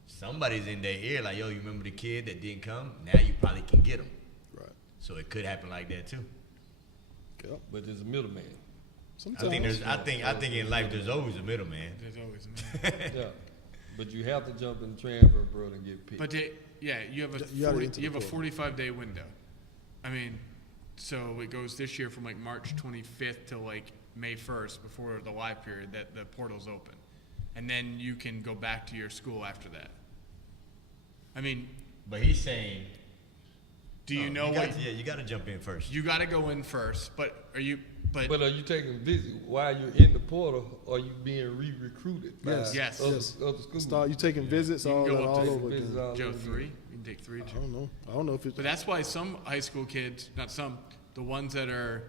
Somebody's in their ear like, yo, you remember the kid that didn't come? Now you probably can get him. Right. So it could happen like that too. Yep. But there's a middleman. Sometimes. I think in life there's always a middleman. There's always a man. Yeah. But you have to jump in the transfer portal and get picked. But you have a 45-day window. I mean, so it goes this year from like March 25th to like May 1st before the live period that the portal's open. And then you can go back to your school after that. I mean, but he's saying, do you know what? You got to jump in first. You got to go in first. But are you? But are you taking a visit while you're in the portal? Or are you being re-recruited? Yes. Other schools? You taking visits all over. Joe, 3. You can take 3. I don't know if it's. But that's why some high school kids, not some, the ones that are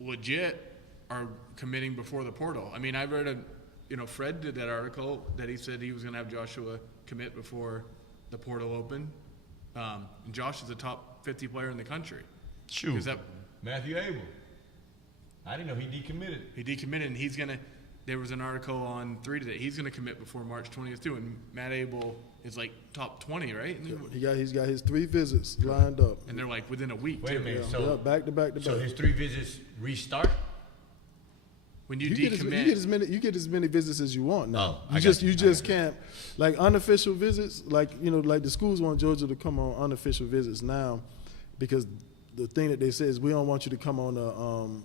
legit, are committing before the portal. I mean, I read Fred did that article that he said he was going to have Joshua commit before the portal opened. And Josh is a top 50 player in the country. Shoot. Matthew Abel. I didn't know he decommitted. He decommitted, and he's going to – there was an article on 3 today. He's going to commit before March 20th, too. And Matt Abel is like top 20, right? He's got his 3 visits lined up. And they're like within a week, Wait too. a minute. Yeah, back to back to back. So his 3 visits restart? When you decommit, you get as many visits as you want now. Oh, you just can't, like unofficial visits. Like like the schools want Georgia to come on unofficial visits now, because the thing that they say is we don't want you to come on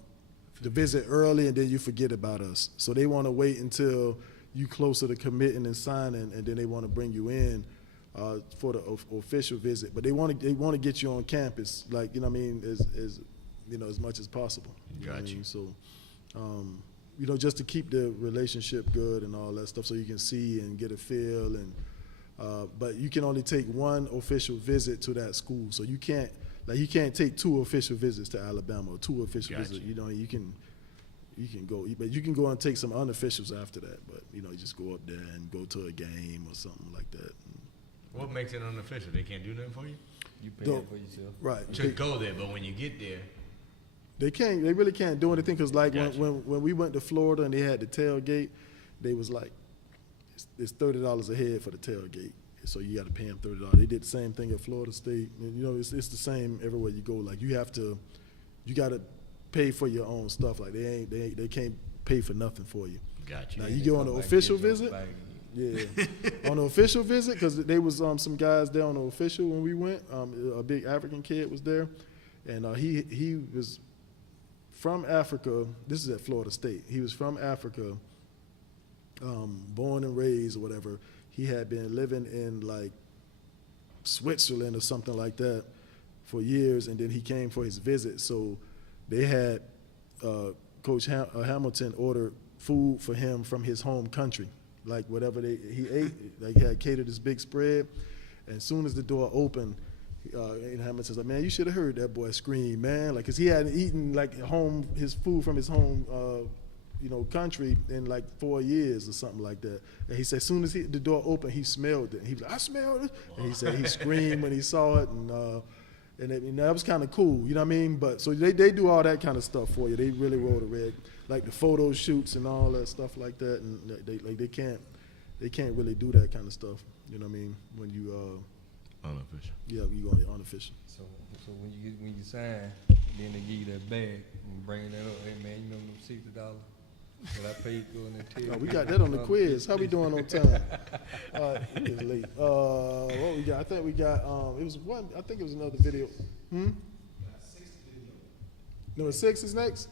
the visit early and then you forget about us. So they want to wait until you closer to committing and signing, and then they want to bring you in for the official visit. But they want to get you on campus, like as much as possible. Gotcha. So. Just to keep the relationship good and all that stuff, so you can see and get a feel. And but you can only take 1 official visit to that school, so you can't take 2 official visits to Alabama or 2 official visits. You can go, but you can go and take some unofficials after that. But you just go up there and go to a game or something like that. What makes it unofficial? They can't do nothing for you. You pay for yourself, right? To go there, but when you get there. They really can't do anything, because when we went to Florida and they had the tailgate, they was like, it's $30 a head for the tailgate, so you got to pay them $30. They did the same thing at Florida State. And, it's the same everywhere you go. Like you got to pay for your own stuff. Like they can't pay for nothing for you. Gotcha. Now you go on an official visit. Yeah, on an official visit, because there was some guys there on the official when we went. A big African kid was there, and he was from Africa. This is at Florida State. He was from Africa, born and raised or whatever. He had been living in like Switzerland or something like that for years, and then he came for his visit. So they had Coach Hamilton order food for him from his home country, like whatever he ate. Like he had catered this big spread, and as soon as the door opened, Hamilton says, like, man, you should have heard that boy scream, man, like, cause he hadn't eaten like his food from his home, country in like 4 years or something like that. And he said, as soon as the door opened, he smelled it. And he was like, I smelled it. And he said he screamed when he saw it, and that was kind of cool, you know what I mean? But so they do all that kind of stuff for you. They really roll the red, like the photo shoots and all that stuff like that. And they can't really do that kind of stuff, you know what I mean? When you unofficial. Yeah, you going unofficial. So when you sign, then they give you that bag and bring that up. Hey man, you remember them $60 that I paid for in the tail? We got that on the quiz. How we doing on time? It was late. What we got? I think we got. It was one. I think it was another video. Number 6 is next.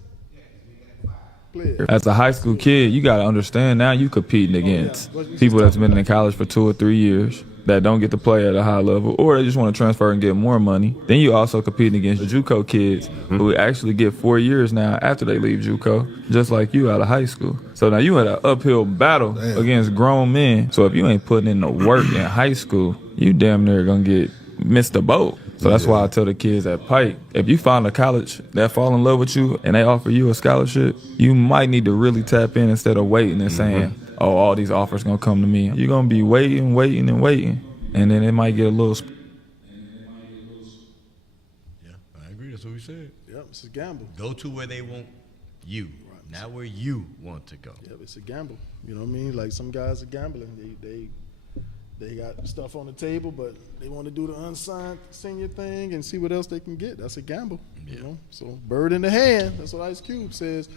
As a high school kid, you got to understand now you competing against people that's been in college for 2 or 3 years that don't get to play at a high level, or they just want to transfer and get more money. Then you also competing against the JUCO kids who actually get 4 years now after they leave JUCO, just like you out of high school. So now you in an uphill battle against grown men. So if you ain't putting in the work in high school, you damn near gonna get missed the boat. So that's why I tell the kids at Pike, if you find a college that fall in love with you and they offer you a scholarship, you might need to really tap in instead of waiting and saying, oh, all these offers going to come to me. You're going to be waiting. And then it might get a little... Yeah, I agree. That's what we said. Yep, it's a gamble. Go to where they want you, not where you want to go. Yep, it's a gamble. You know what I mean? Like some guys are gambling. They got stuff on the table, but they want to do the unsigned senior thing and see what else they can get. That's a gamble. Yeah. You know? So bird in the hand. That's what Ice Cube says.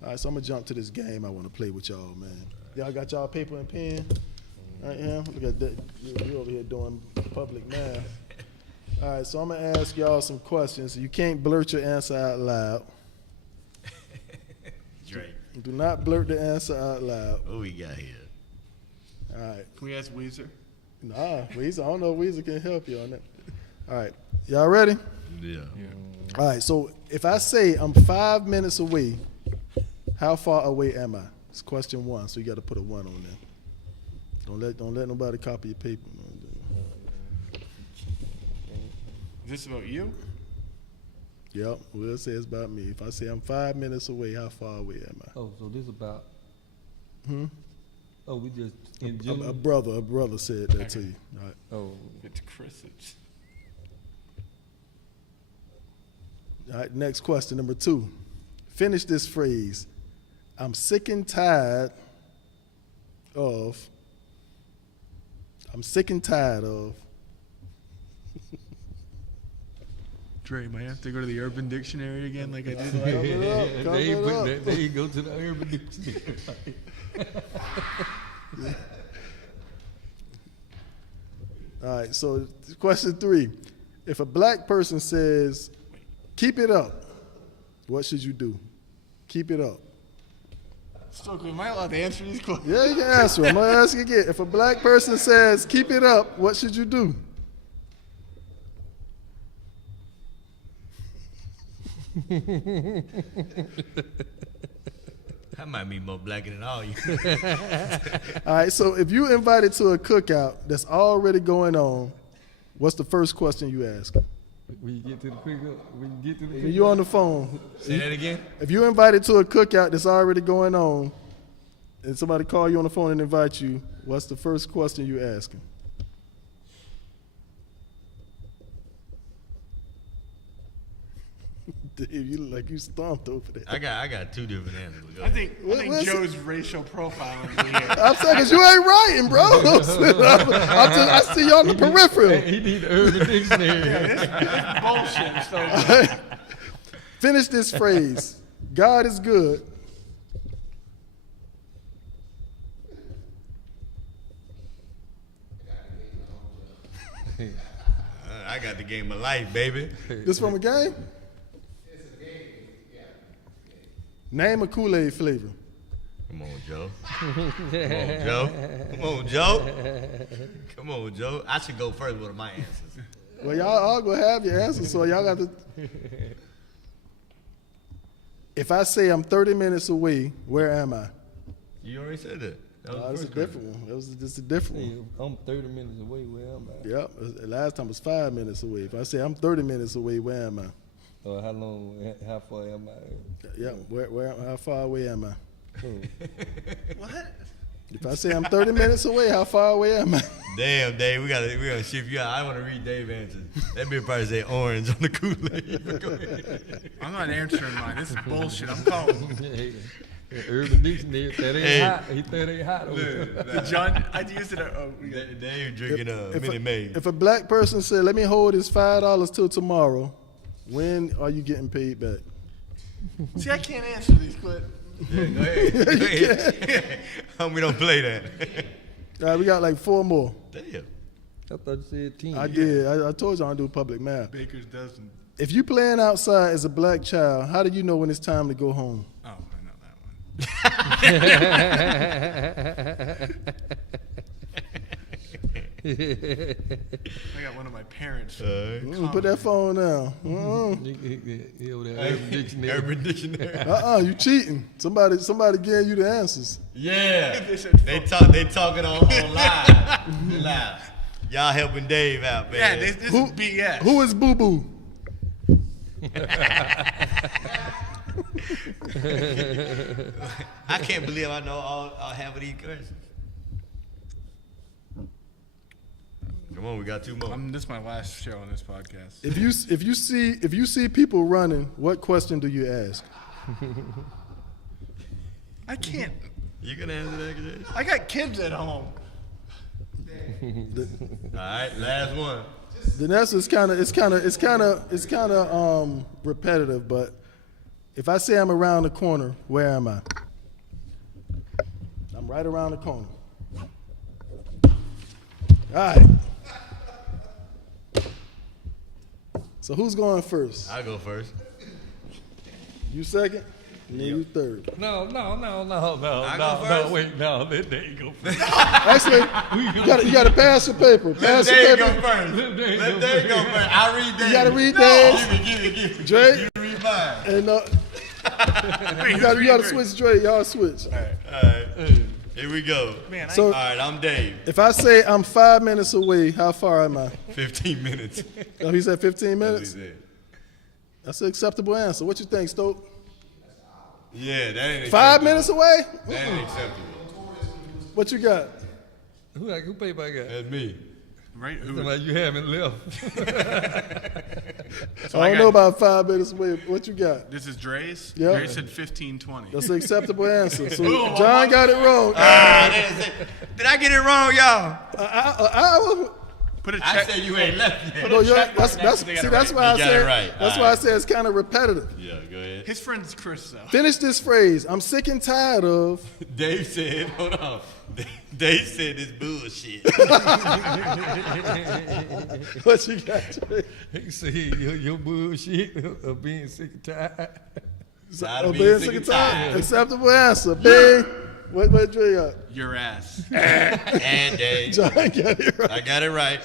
All right, so I'm gonna jump to this game I want to play with y'all, man. Y'all got y'all paper and pen? Right here. Look at that. You over here doing public math. All right, so I'm gonna ask y'all some questions. You can't blurt your answer out loud. Drake. Do not blurt the answer out loud. What we got here? All right. Can we ask Weezer? Nah, Weezer. I don't know if Weezer can help you on that. All right. Y'all ready? Yeah. All right. So if I say I'm 5 minutes away, how far away am I? It's question one. So you got to put a 1 on there. Don't let nobody copy your paper. Is this about you? Yep. We'll say it's about me. If I say I'm 5 minutes away, how far away am I? Oh, so this about. Oh, we just in A general. brother said that to you. All right. Oh, It's Chris. All right. Next question, number 2. Finish this phrase. I'm sick and tired of. Dre, might have to go to the Urban Dictionary again like I did. There you go to the Urban Dictionary. All right, so question 3. If a black person says, keep it up, what should you do? Keep it up. Stokely, am I allowed to answer these questions? Yeah, you can answer. I'm going to ask you again. If a black person says, keep it up, what should you do? I might be more black than all you. All right, so if you invited to a cookout that's already going on, what's the first question you ask? When you get to the pickup, When you on the phone. Say that again? If you invited to a cookout that's already going on, and somebody call you on the phone and invite you, what's the first question you asking? Dave, you look like you stomped over there. I got 2 different answers. I think Joe's racial profiling is here. I'm saying, because you ain't writing, bro. I see you on the peripheral. He need the Urban Dictionary. This bullshit. So Finish this phrase. God is good. I got the game of life, baby. This from a game? Name a Kool-Aid flavor. Come on, Joe. Come on, Joe. Come on, Joe. I should go first with my answers. Well, y'all all gonna have your answers, so y'all got to. If I say I'm 30 minutes away, where am I? You already said that. That's a different one. That's a different one. I'm 30 minutes away. Where am I? Yep. Last time was 5 minutes away. If I say I'm 30 minutes away, where am I? Or how long? How far am I? Yeah. How far away am I? what? If I say I'm 30 minutes away, how far away am I? Damn, Dave, we gotta shift you out. I want to read Dave's answers. That bitch probably say orange on the Kool-Aid. Go ahead. I'm not answering mine. This is bullshit. I'm calling. Urban Dictionary. That ain't hot. He said ain't hot. John, I used it. Dave drinking a Minute Maid. If a black person said, "Let me hold this $5 till tomorrow," when are you getting paid back? See, I can't answer these questions. Yeah, go ahead. We don't play that. All right, we got like 4 more. Damn. I thought you said 10. I did. I told you I don't do public math. Baker's dozen. If you playing outside as a black child, how do you know when it's time to go home? Oh, I know that one. I got one of my parents. Put that phone down. Urban Dictionary. You cheating. Somebody getting you the answers. Yeah. They talking on live. Live. Y'all helping Dave out, man. Yeah, this is BS. Who is Boo Boo? I can't believe I know all half of these questions. Come on, we got 2 more. This is my last show on this podcast. If you see people running, what question do you ask? I can't. You can answer that, Jay? I got kids at home. All right, last one. The next is kind of repetitive, but if I say I'm around the corner, where am I? I'm right around the corner. All right. So who's going first? I'll go first. You second, and then you third. No. Wait, no. There you go. Actually, you got to pass the paper. Pass the Let Dave paper. go first. Let Dave go first. I'll read Dave. You got to read Dave's. Give me. Dre. You read mine. And you got to switch Dre. Y'all switch. All right. Here we go. So, all right, I'm Dave. If I say I'm 5 minutes away, how far am I? 15 minutes. Oh, he said 15 minutes? That's what he said. That's an acceptable answer. What you think, Stoke? Yeah, that ain't 5 minutes away? That ain't acceptable. What you got? Who paper I got? That's me. Right? Somebody you haven't left. So I don't know about 5 minutes away. What you got? This is Dre's? Yep. Dre said 15:20. That's an acceptable answer. So John got it wrong. Did I get it wrong, y'all? Put a check. I said you ain't left yet. No, that's why I said right. That's why I said it's kind of repetitive. Yeah, go ahead. His friend's Chris, though. Finish this phrase. I'm sick and tired of. Dave said, hold on. Dave said this bullshit. What you got, Jay? He said your bullshit of being sick and tired. Being sick and tired. Acceptable answer. Bing. What Dre got? Your ass. And Dave. John got it right. I got it right.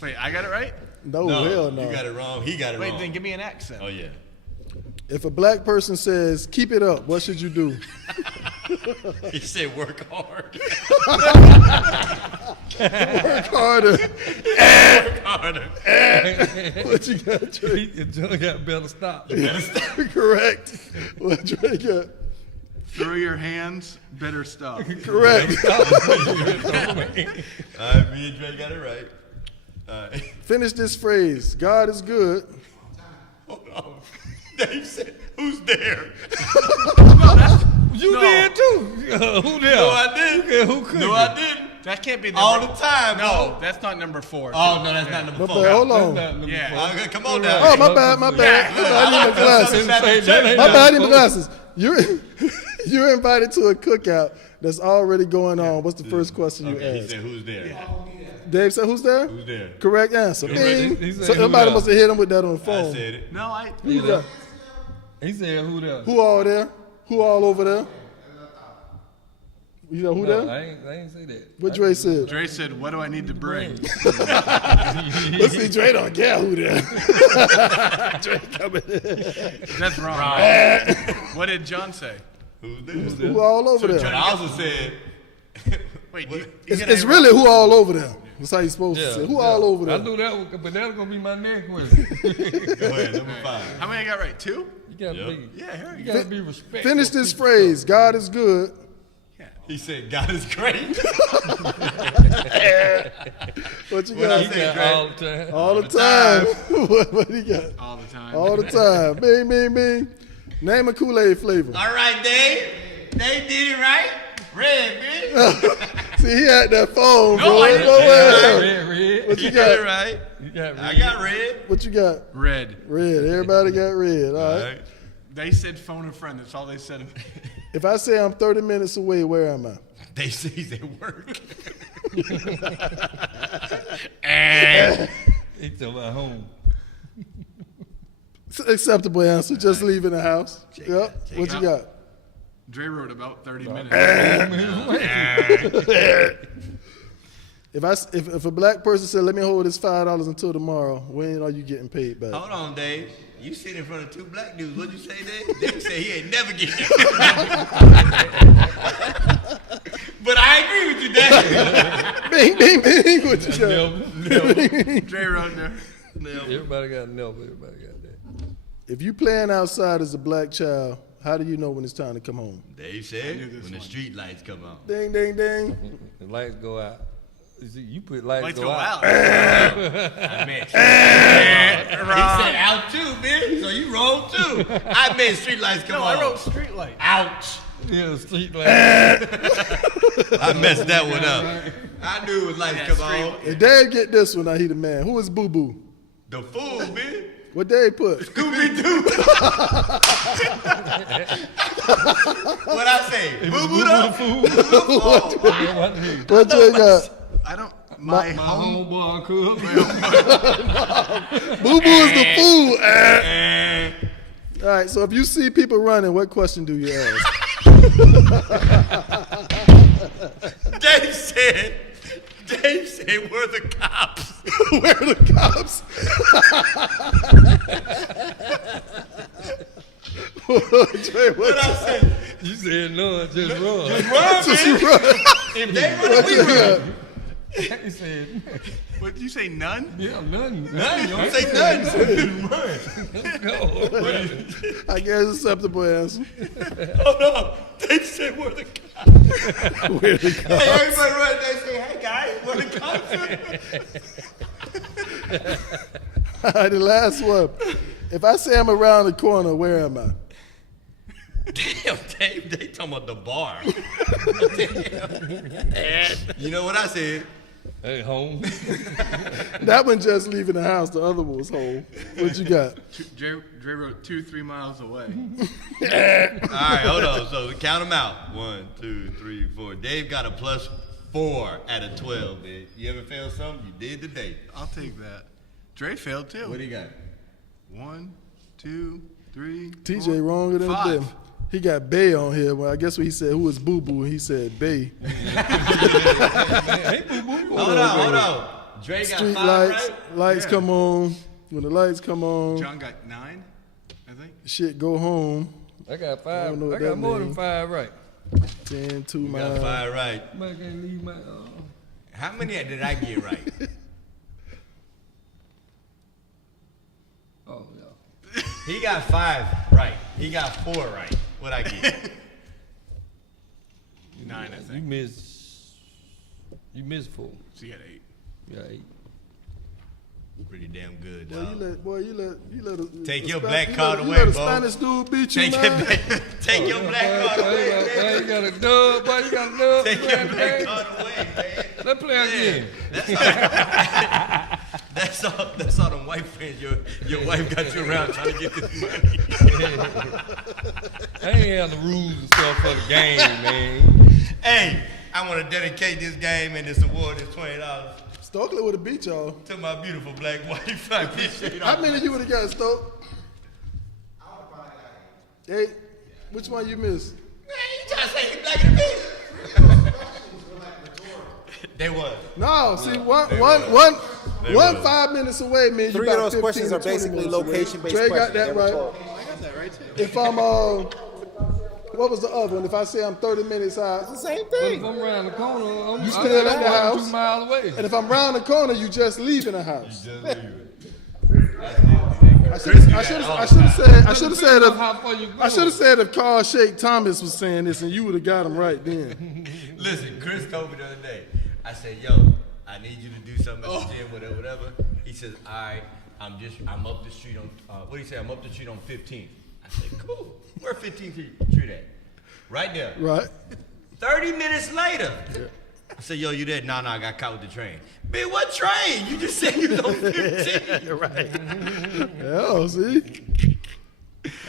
Wait, I got it right? No, hell no. You got it wrong. He got it wrong. Wait, then give me an accent. Oh, yeah. If a black person says, keep it up, what should you do? He said work hard. Work harder. Work harder. What you got, Dre? John got better stop. Correct. What Dre got? Throw your hands, better stop. Correct. All right, me and Dre got it right. All right. Finish this phrase. God is good. Hold on. Dave said, who's there? You did too. Who there? No, I didn't. Who could? No, I didn't. That can't be number All the time. No, that's not number 4. Oh, no, that's not number 4. Hold on. Yeah. Okay, come on now. Oh, my bad. I need my glasses. My bad, I need my glasses. You're invited to a cookout that's already going on. What's the first question you He ask? said, who's there? Dave said, who's there? Who's there? Correct answer. Bing. He said, So who somebody there? must have hit him with that on the I phone. said it. No, I. Who there? He said who there? Who all there? Who all over there? You know who No, there? I ain't say that. What Dre said? Dre said, what do I need to bring? Let's see, Dre don't care who there. Dre coming in. That's wrong. What did John say? Who's there? Who all over But there? I also said, Wait, It's really who all over there. That's how you supposed to say. Who all over I there? knew that, but that's gonna be my next question. go ahead, number 5. how many I got right? 2? You gotta Yep. be, Yeah, here we you go. gotta be respectful. Finish this phrase. God is good. He said, God is great. What you When I got? say All great, the time. All the time. What do you got? All the time. All the time. Bing, bing, bing. Name a Kool-Aid flavor. all right, Dave. Dave did it right. Red, bitch. See, he had that phone, No, bro. I didn't. Go ahead. Red. What He you got it got? right. You got red. I got red. What you got? Red. Red. Everybody got red. All All right. right. They said phone a friend. That's all they said. If I say I'm 30 minutes away, where am I? They say he's at work. He talking about home. It's an acceptable answer. Just leaving the house. Yep. What you got? Dre wrote about 30 minutes. If a black person said, "Let me hold this $5 until tomorrow," when are you getting paid back? Hold on, Dave. You sit in front of 2 black dudes. What'd you say, Dave? Dave said he ain't never getting it. But I agree with you, Dad. Bing, bing, bing. What you got? Dre wrote there. Everybody got Nelson. Everybody got that. If you playing outside as a black child, how do you know when it's time to come home? Dave said when the street lights come on. Ding, ding, ding. The lights go out. You see, you put lights go out. I meant. He said out too, man. So you rolled too. I meant street lights come on. I wrote street light. Ouch. Yeah, street lights. I messed that one up. I knew it was lights come on. If Dave get this one, now he the man. Who is Boo Boo? The fool, man. What Dave put? Scooby-Doo. What I say? Boo-boo the fool. What you got? I don't. My homeboy cook. Boo Boo is the fool. All right, so if you see people running, what question do you ask? Dave said, where the cops? Where are the cops? Trey, What I said? You said no, just run. Just run, man. If they run, we run. He said, What did you say? None? yeah, none. You don't say nothing. Let's go. I guess acceptable answer. Hold on. They said, where the cops? Where the cops? Hey, everybody run. They say, hey, guys, where the cops? All right, the last one. If I say I'm around the corner, where am I? Damn, Dave, they talking about the bar. You know what I said? Hey, home. That one just leaving the house. The other one was home. What you got? Dre wrote 2-3 miles away. All right, hold on. So count them out. 1, 2, 3, 4. Dave got a +4 out of 12, man. You ever failed something? You did today. I'll take that. Dre failed too. What do you got? 1, 2, 3. TJ 4, wronger than 5. them. He got Bay on here. Well, I guess what he said, who was Boo Boo? And he said Bay. Hey, boo-boo. Hold on. Dre got Street 5, lights, right? lights come on. When the lights come on, John got 9, I think. shit go home. I got I 5. don't know what I got that more mean. than 5 right. 10, 2 You got miles. 5 right. I can't leave my. How many did I get right? Oh, yeah. He got 5 right. He got 4 right. What I get? 9, I You think. missed 4. So you had 8. Yeah, 8. Pretty damn good, Boy, dog. you let a, Take a your Spa- black you card let, away, you let a bro. Spanish dude beat you, Take man. your black card away, man. You got a dub, boy. You got a dub. Take your black card away, man. Let's play again. That's all them white friends your wife got you around trying to get this money. I ain't have the rules and stuff for the game, man. Hey, I want to dedicate this game and this award, this $20, Stokely would have beat y'all. to my beautiful black wife. I appreciate How all. many you would have got, Stoke? 8. Which one you missed? Man, you trying to say he black and me? They was. No, see, one was. 5 minutes away, man. Three you of about those questions 15 are to 20 basically minutes away. location-based Dre questions. got that They were right. 12. I got that right too. If I'm, what was the other one? If I say I'm 30 minutes out, The same If thing. I'm around the corner, I'm still at the house? 2 miles away. and if I'm round the corner, you just leaving the house. I should have said if Carl Shake Thomas was saying this and you would have got him right then. Listen, Chris told me the other day. I said, yo, I need you to do something at the gym, whatever. He says, all right, I'm up the street on, what do you say? I'm up the street on 15th. I said, cool. Where 15th Street at? Right there. Right? 30 minutes later. I said, yo, you there? No, I got caught with the train. Man, what train? You just said you was on 15. Right. Yeah, see?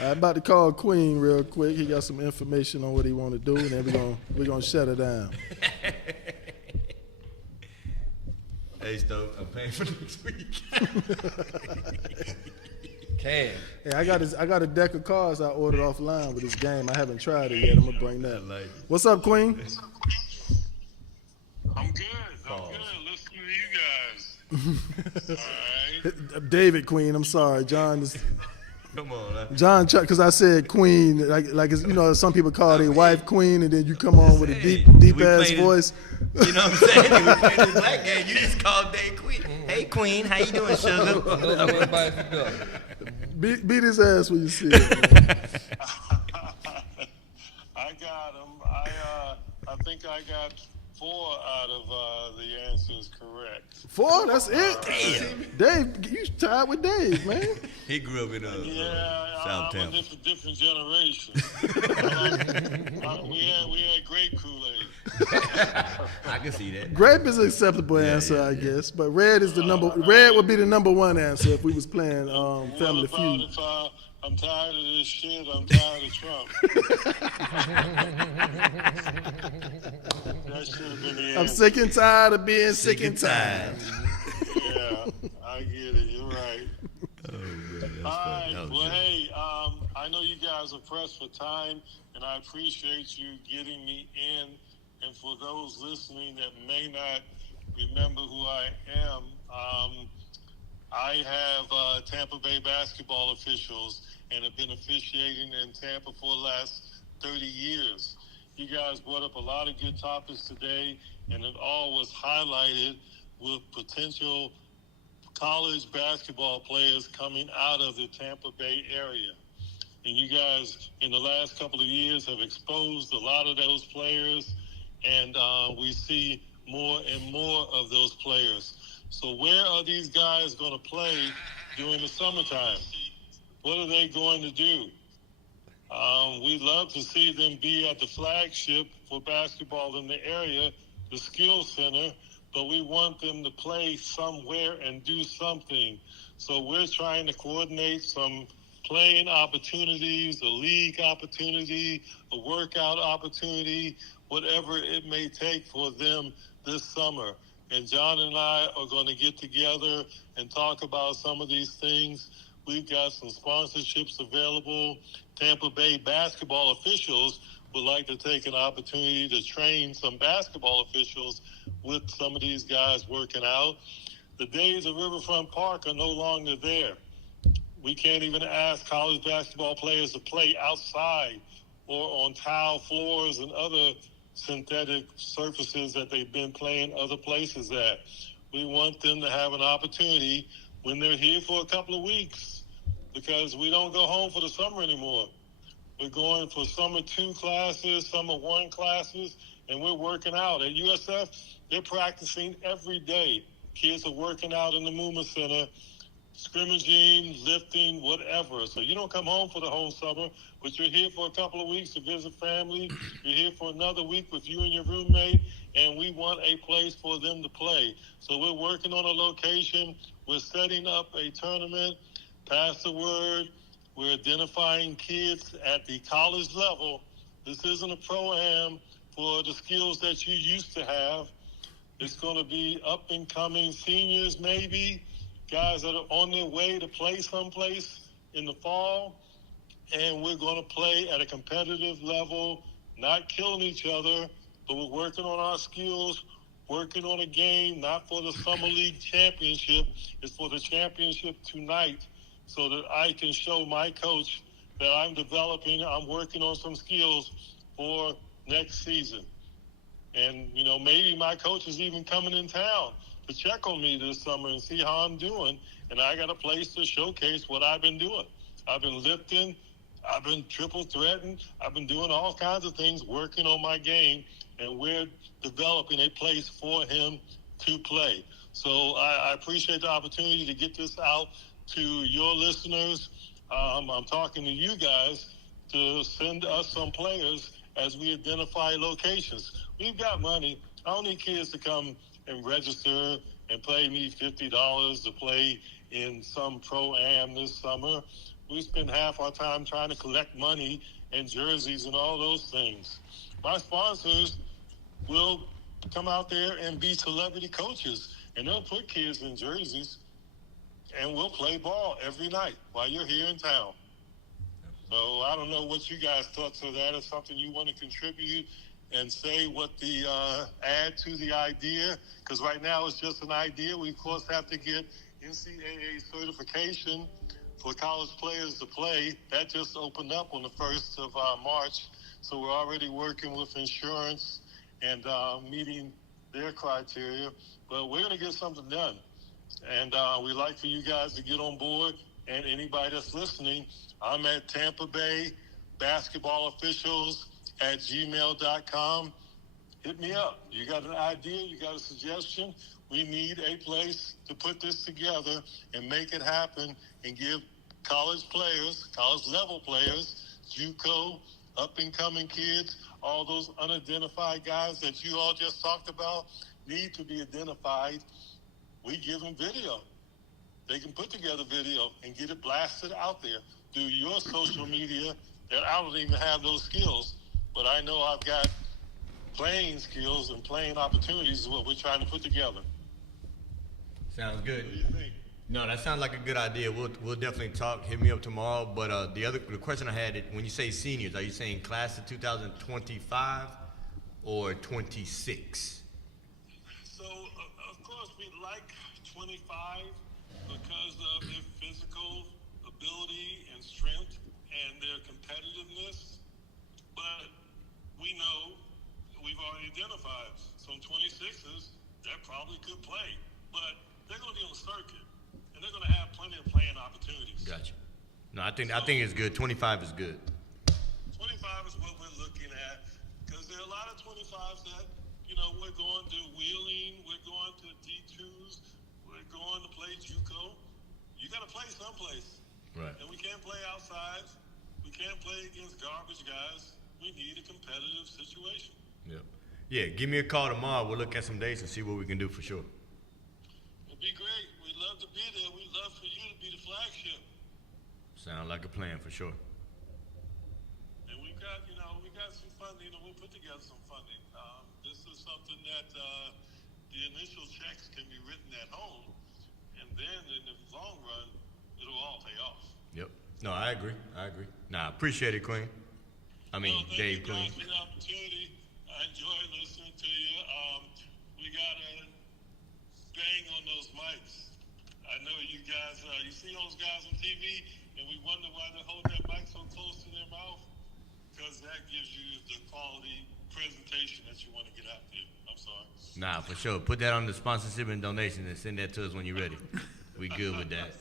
I'm about to call Queen real quick. He got some information on what he want to do, and then we're gonna shut it down. Hey, Stoke, I'm paying for next week. Cash. Hey, I got a deck of cards I ordered offline with this game. I haven't tried it yet. I'm gonna bring that. Like, What's up, Queen? I'm good. Listening to you guys. All right. David Queen. I'm sorry, John. Come on, man. John Chuck, because I said queen, like you know, some people call their wife queen, and then you come on with a deep ass voice. You know what I'm saying? We played this black game. You just called Dave queen. Hey, queen, how you doing, sugar? Beat his ass when you see it. I got him. I think I got 4 out of the answers correct. 4? That's it? Damn. Dave, you tied with Dave, man. He grew up in South I'm Tampa. a different generation. we had grape Kool-Aid. I can see that. Grape is an acceptable answer, I guess, but red is the number. Red would be the number 1 answer if we was playing Family Feud. If I'm tired of this shit, I'm tired of Trump. That should have been the answer. I'm sick and tired of being sick and tired. Yeah, I get it. You're right. All right. Well, hey, I know you guys are pressed for time, and I appreciate you getting me in. And for those listening that may not remember who I am, I have Tampa Bay basketball officials and have been officiating in Tampa for the last 30 years. You guys brought up a lot of good topics today, and it all was highlighted with potential college basketball players coming out of the Tampa Bay area. And you guys, in the last couple of years, have exposed a lot of those players, and we see more and more of those players. So where are these guys going to play during the summertime? What are they going to do? We'd love to see them be at the flagship for basketball in the area, the Skills Center, but we want them to play somewhere and do something. So we're trying to coordinate some playing opportunities, a league opportunity, a workout opportunity, whatever it may take for them this summer. And John and I are going to get together and talk about some of these things. We've got some sponsorships available. Tampa Bay basketball officials would like to take an opportunity to train some basketball officials with some of these guys working out. The days of Riverfront Park are no longer there. We can't even ask college basketball players to play outside or on tile floors and other synthetic surfaces that they've been playing other places at. We want them to have an opportunity when they're here for a couple of weeks, because we don't go home for the summer anymore. We're going for summer 2 classes, summer 1 classes, and we're working out. At USF, they're practicing every day. Kids are working out in the movement center, scrimmaging, lifting, whatever. So you don't come home for the whole summer, but you're here for a couple of weeks to visit family. You're here for another week with you and your roommate, and we want a place for them to play. So we're working on a location. We're setting up a tournament. Pass the word. We're identifying kids at the college level. This isn't a pro-am for the skills that you used to have. It's going to be up-and-coming seniors maybe, guys that are on their way to play someplace in the fall. And we're going to play at a competitive level, not killing each other, but we're working on our skills, working on a game, not for the Summer League championship. It's for the championship tonight, so that I can show my coach that I'm developing, I'm working on some skills for next season. And, you know, maybe my coach is even coming in town to check on me this summer and see how I'm doing. And I got a place to showcase what I've been doing. I've been lifting. I've been triple threatening. I've been doing all kinds of things, working on my game. And we're developing a place for him to play. So I appreciate the opportunity to get this out to your listeners. I'm talking to you guys to send us some players as we identify locations. We've got money. I don't need kids to come and register and pay me $50 to play in some pro-am this summer. We spend half our time trying to collect money and jerseys and all those things. My sponsors will come out there and be celebrity coaches, and they'll put kids in jerseys, and we'll play ball every night while you're here in town. So I don't know what you guys thought of that. Is something you want to contribute and say what the add to the idea? Because right now it's just an idea. We, of course, have to get NCAA certification for college players to play. That just opened up on the 1st of March. So we're already working with insurance and meeting their criteria. But we're going to get something done. And we'd like for you guys to get on board. And anybody that's listening, I'm at Tampa Bay Basketball Officials at gmail.com. Hit me up. You got an idea? You got a suggestion? We need a place to put this together and make it happen and give college players, college-level players, JUCO, up-and-coming kids, all those unidentified guys that you all just talked about need to be identified. We give them video. They can put together video and get it blasted out there through your social media. And I don't even have those skills, but I know I've got playing skills and playing opportunities is what we're trying to put together. Sounds good. What do you think? No, that sounds like a good idea. We'll definitely talk. Hit me up tomorrow. But the question I had, when you say seniors, are you saying class of 2025 or 26? So, of course, we like 25 because of their physical ability and strength and their competitiveness. But we know we've already identified some 26s that probably could play. But they're going to be on the circuit, and they're going to have plenty of playing opportunities. Gotcha. No, I think it's good. 25 is good. 25 is what we're looking at, because there are a lot of 25s that, we're going to Wheeling, we're going to D2s, we're going to play JUCO. You got to play someplace. Right. And we can't play outside. We can't play against garbage guys. We need a competitive situation. Yep. Yeah, give me a call tomorrow. We'll look at some dates and see what we can do for sure. It'd be great. We'd love to be there. We'd love for you to be the flagship. Sound like a plan for sure. And we got some funding, and we'll put together some funding. This is something that the initial checks can be written at home, and then in the long run, it'll all pay off. Yep. No, I agree. Nah, appreciate it, Queen. Dave Queen. Thank you guys for the opportunity. I enjoy listening to you. We got to bang on those mics. I know you guys, you see those guys on TV, and we wonder why they're holding that mic so close to their mouth, because that gives you the quality presentation that you want to get out there. I'm sorry. Nah, for sure. Put that on the sponsorship and donation and send that to us when you're ready. We good with that.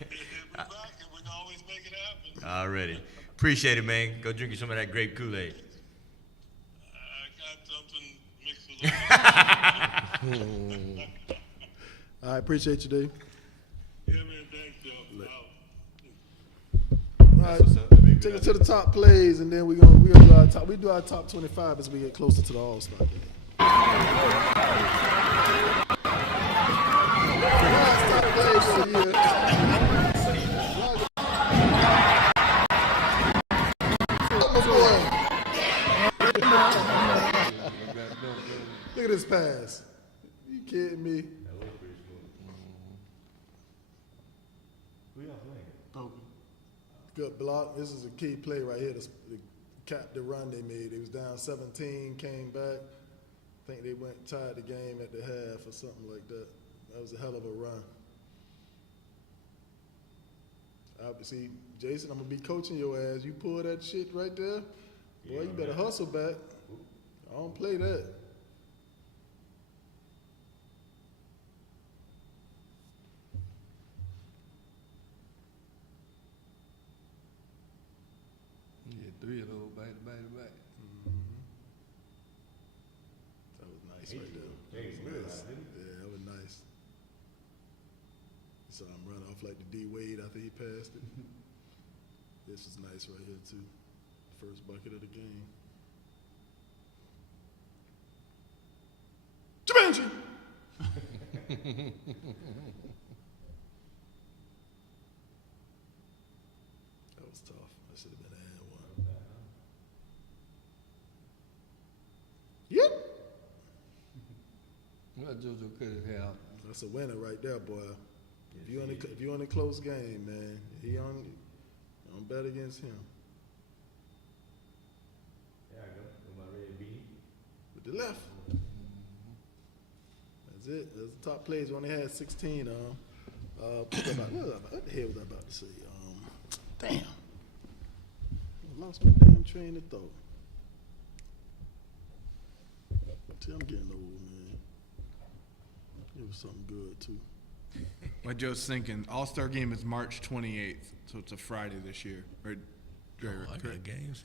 We're back, and we can always make it happen. Already. Appreciate it, man. Go drink you some of that grape Kool-Aid. I got something mixed with it. I appreciate you, Dave. Yeah, man. Thanks, y'all. All right, take us to the top plays, and then we do our top. We do our top 25 as we get closer to the All-Star game. Top plays for the year. Look at this pass. You kidding me? Good block. This is a key play right here to cap the run they made. They was down 17, came back. I think they tied the game at the half or something like that. That was a hell of a run. Obviously, Jason, I'm going to be coaching your ass. You pull that shit right there, boy, you better hustle back. I don't play that. Three of those back to back to back. That was nice right there. Yeah, that was nice. So I'm running off like the D Wade after he passed it. This is nice right here too. First bucket of the game. Jumanji! That was tough. I should have been a hand one. Yep. Well, JoJo cut his hair out. That's a winner right there, boy. If you on a close game, man, don't bet against him. Yeah, I go. My red beanie. With the left. That's it. That's the top plays. We only had 16 of them. What the hell was I about to say? Damn. I lost my damn train of thought. I'm getting old, man. It was something good, too. What Joe's thinking, All-Star game is March 28th, so it's a Friday this year. Right? I got games.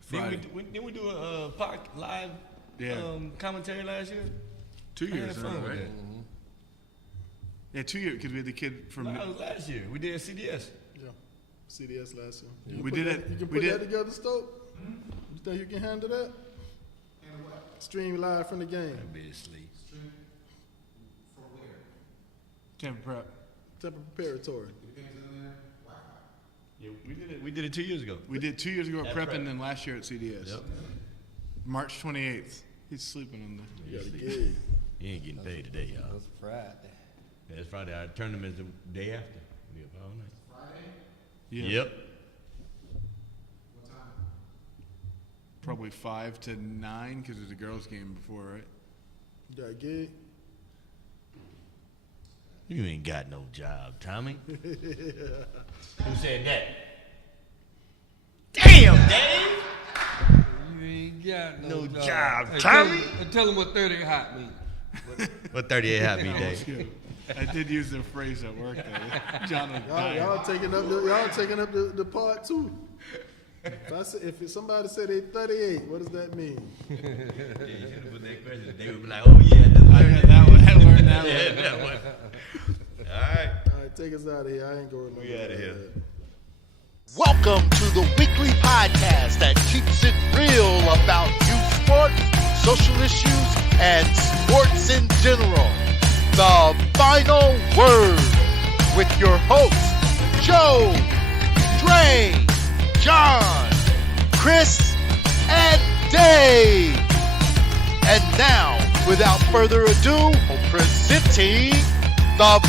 Friday. Didn't we do a live commentary last year? 2 years in a row, right? Mm-hmm. Yeah, 2 years, because we had the kid from... No, it was last year. We did CDS. Yeah, CDS last year. We did it. You can put that together, Stoke? You think you can handle that? Stream live from the game. I'll be asleep. Tampa Prep. Tampa Preparatory. Yeah, we did it 2 years ago. We did 2 years ago at Prep, Prep. and then last year at CDS. Yep. March 28th. He's sleeping on the... You got a gig. You ain't getting paid today, y'all. That's Friday. Yeah, it's Friday. Our tournament's the day after. We up all night. Friday? Yep. What time? Probably 5 to 9, because there's a girls' game before, right? You got a gig? You ain't got no job, Tommy. Who said that? Damn, Dave! You ain't got No job, Hey, Tommy. Tell him what 30 hot mean. What 38 hot mean, Dave? I did use the phrase at work, though. John was dying. Y'all taking up the part too. If somebody said they 38, what does that mean? Yeah, you should have put that question. They would be like, oh, yeah. I got that one. I learned that one. Yeah, that one. All right. Take us out of here. I ain't going to We out of here. Welcome to the weekly podcast that keeps it real about youth sport, social issues, and sports in general. The Final Word with your hosts, Joe, Dre, John, Chris, and Dave. And now, without further ado, presenting the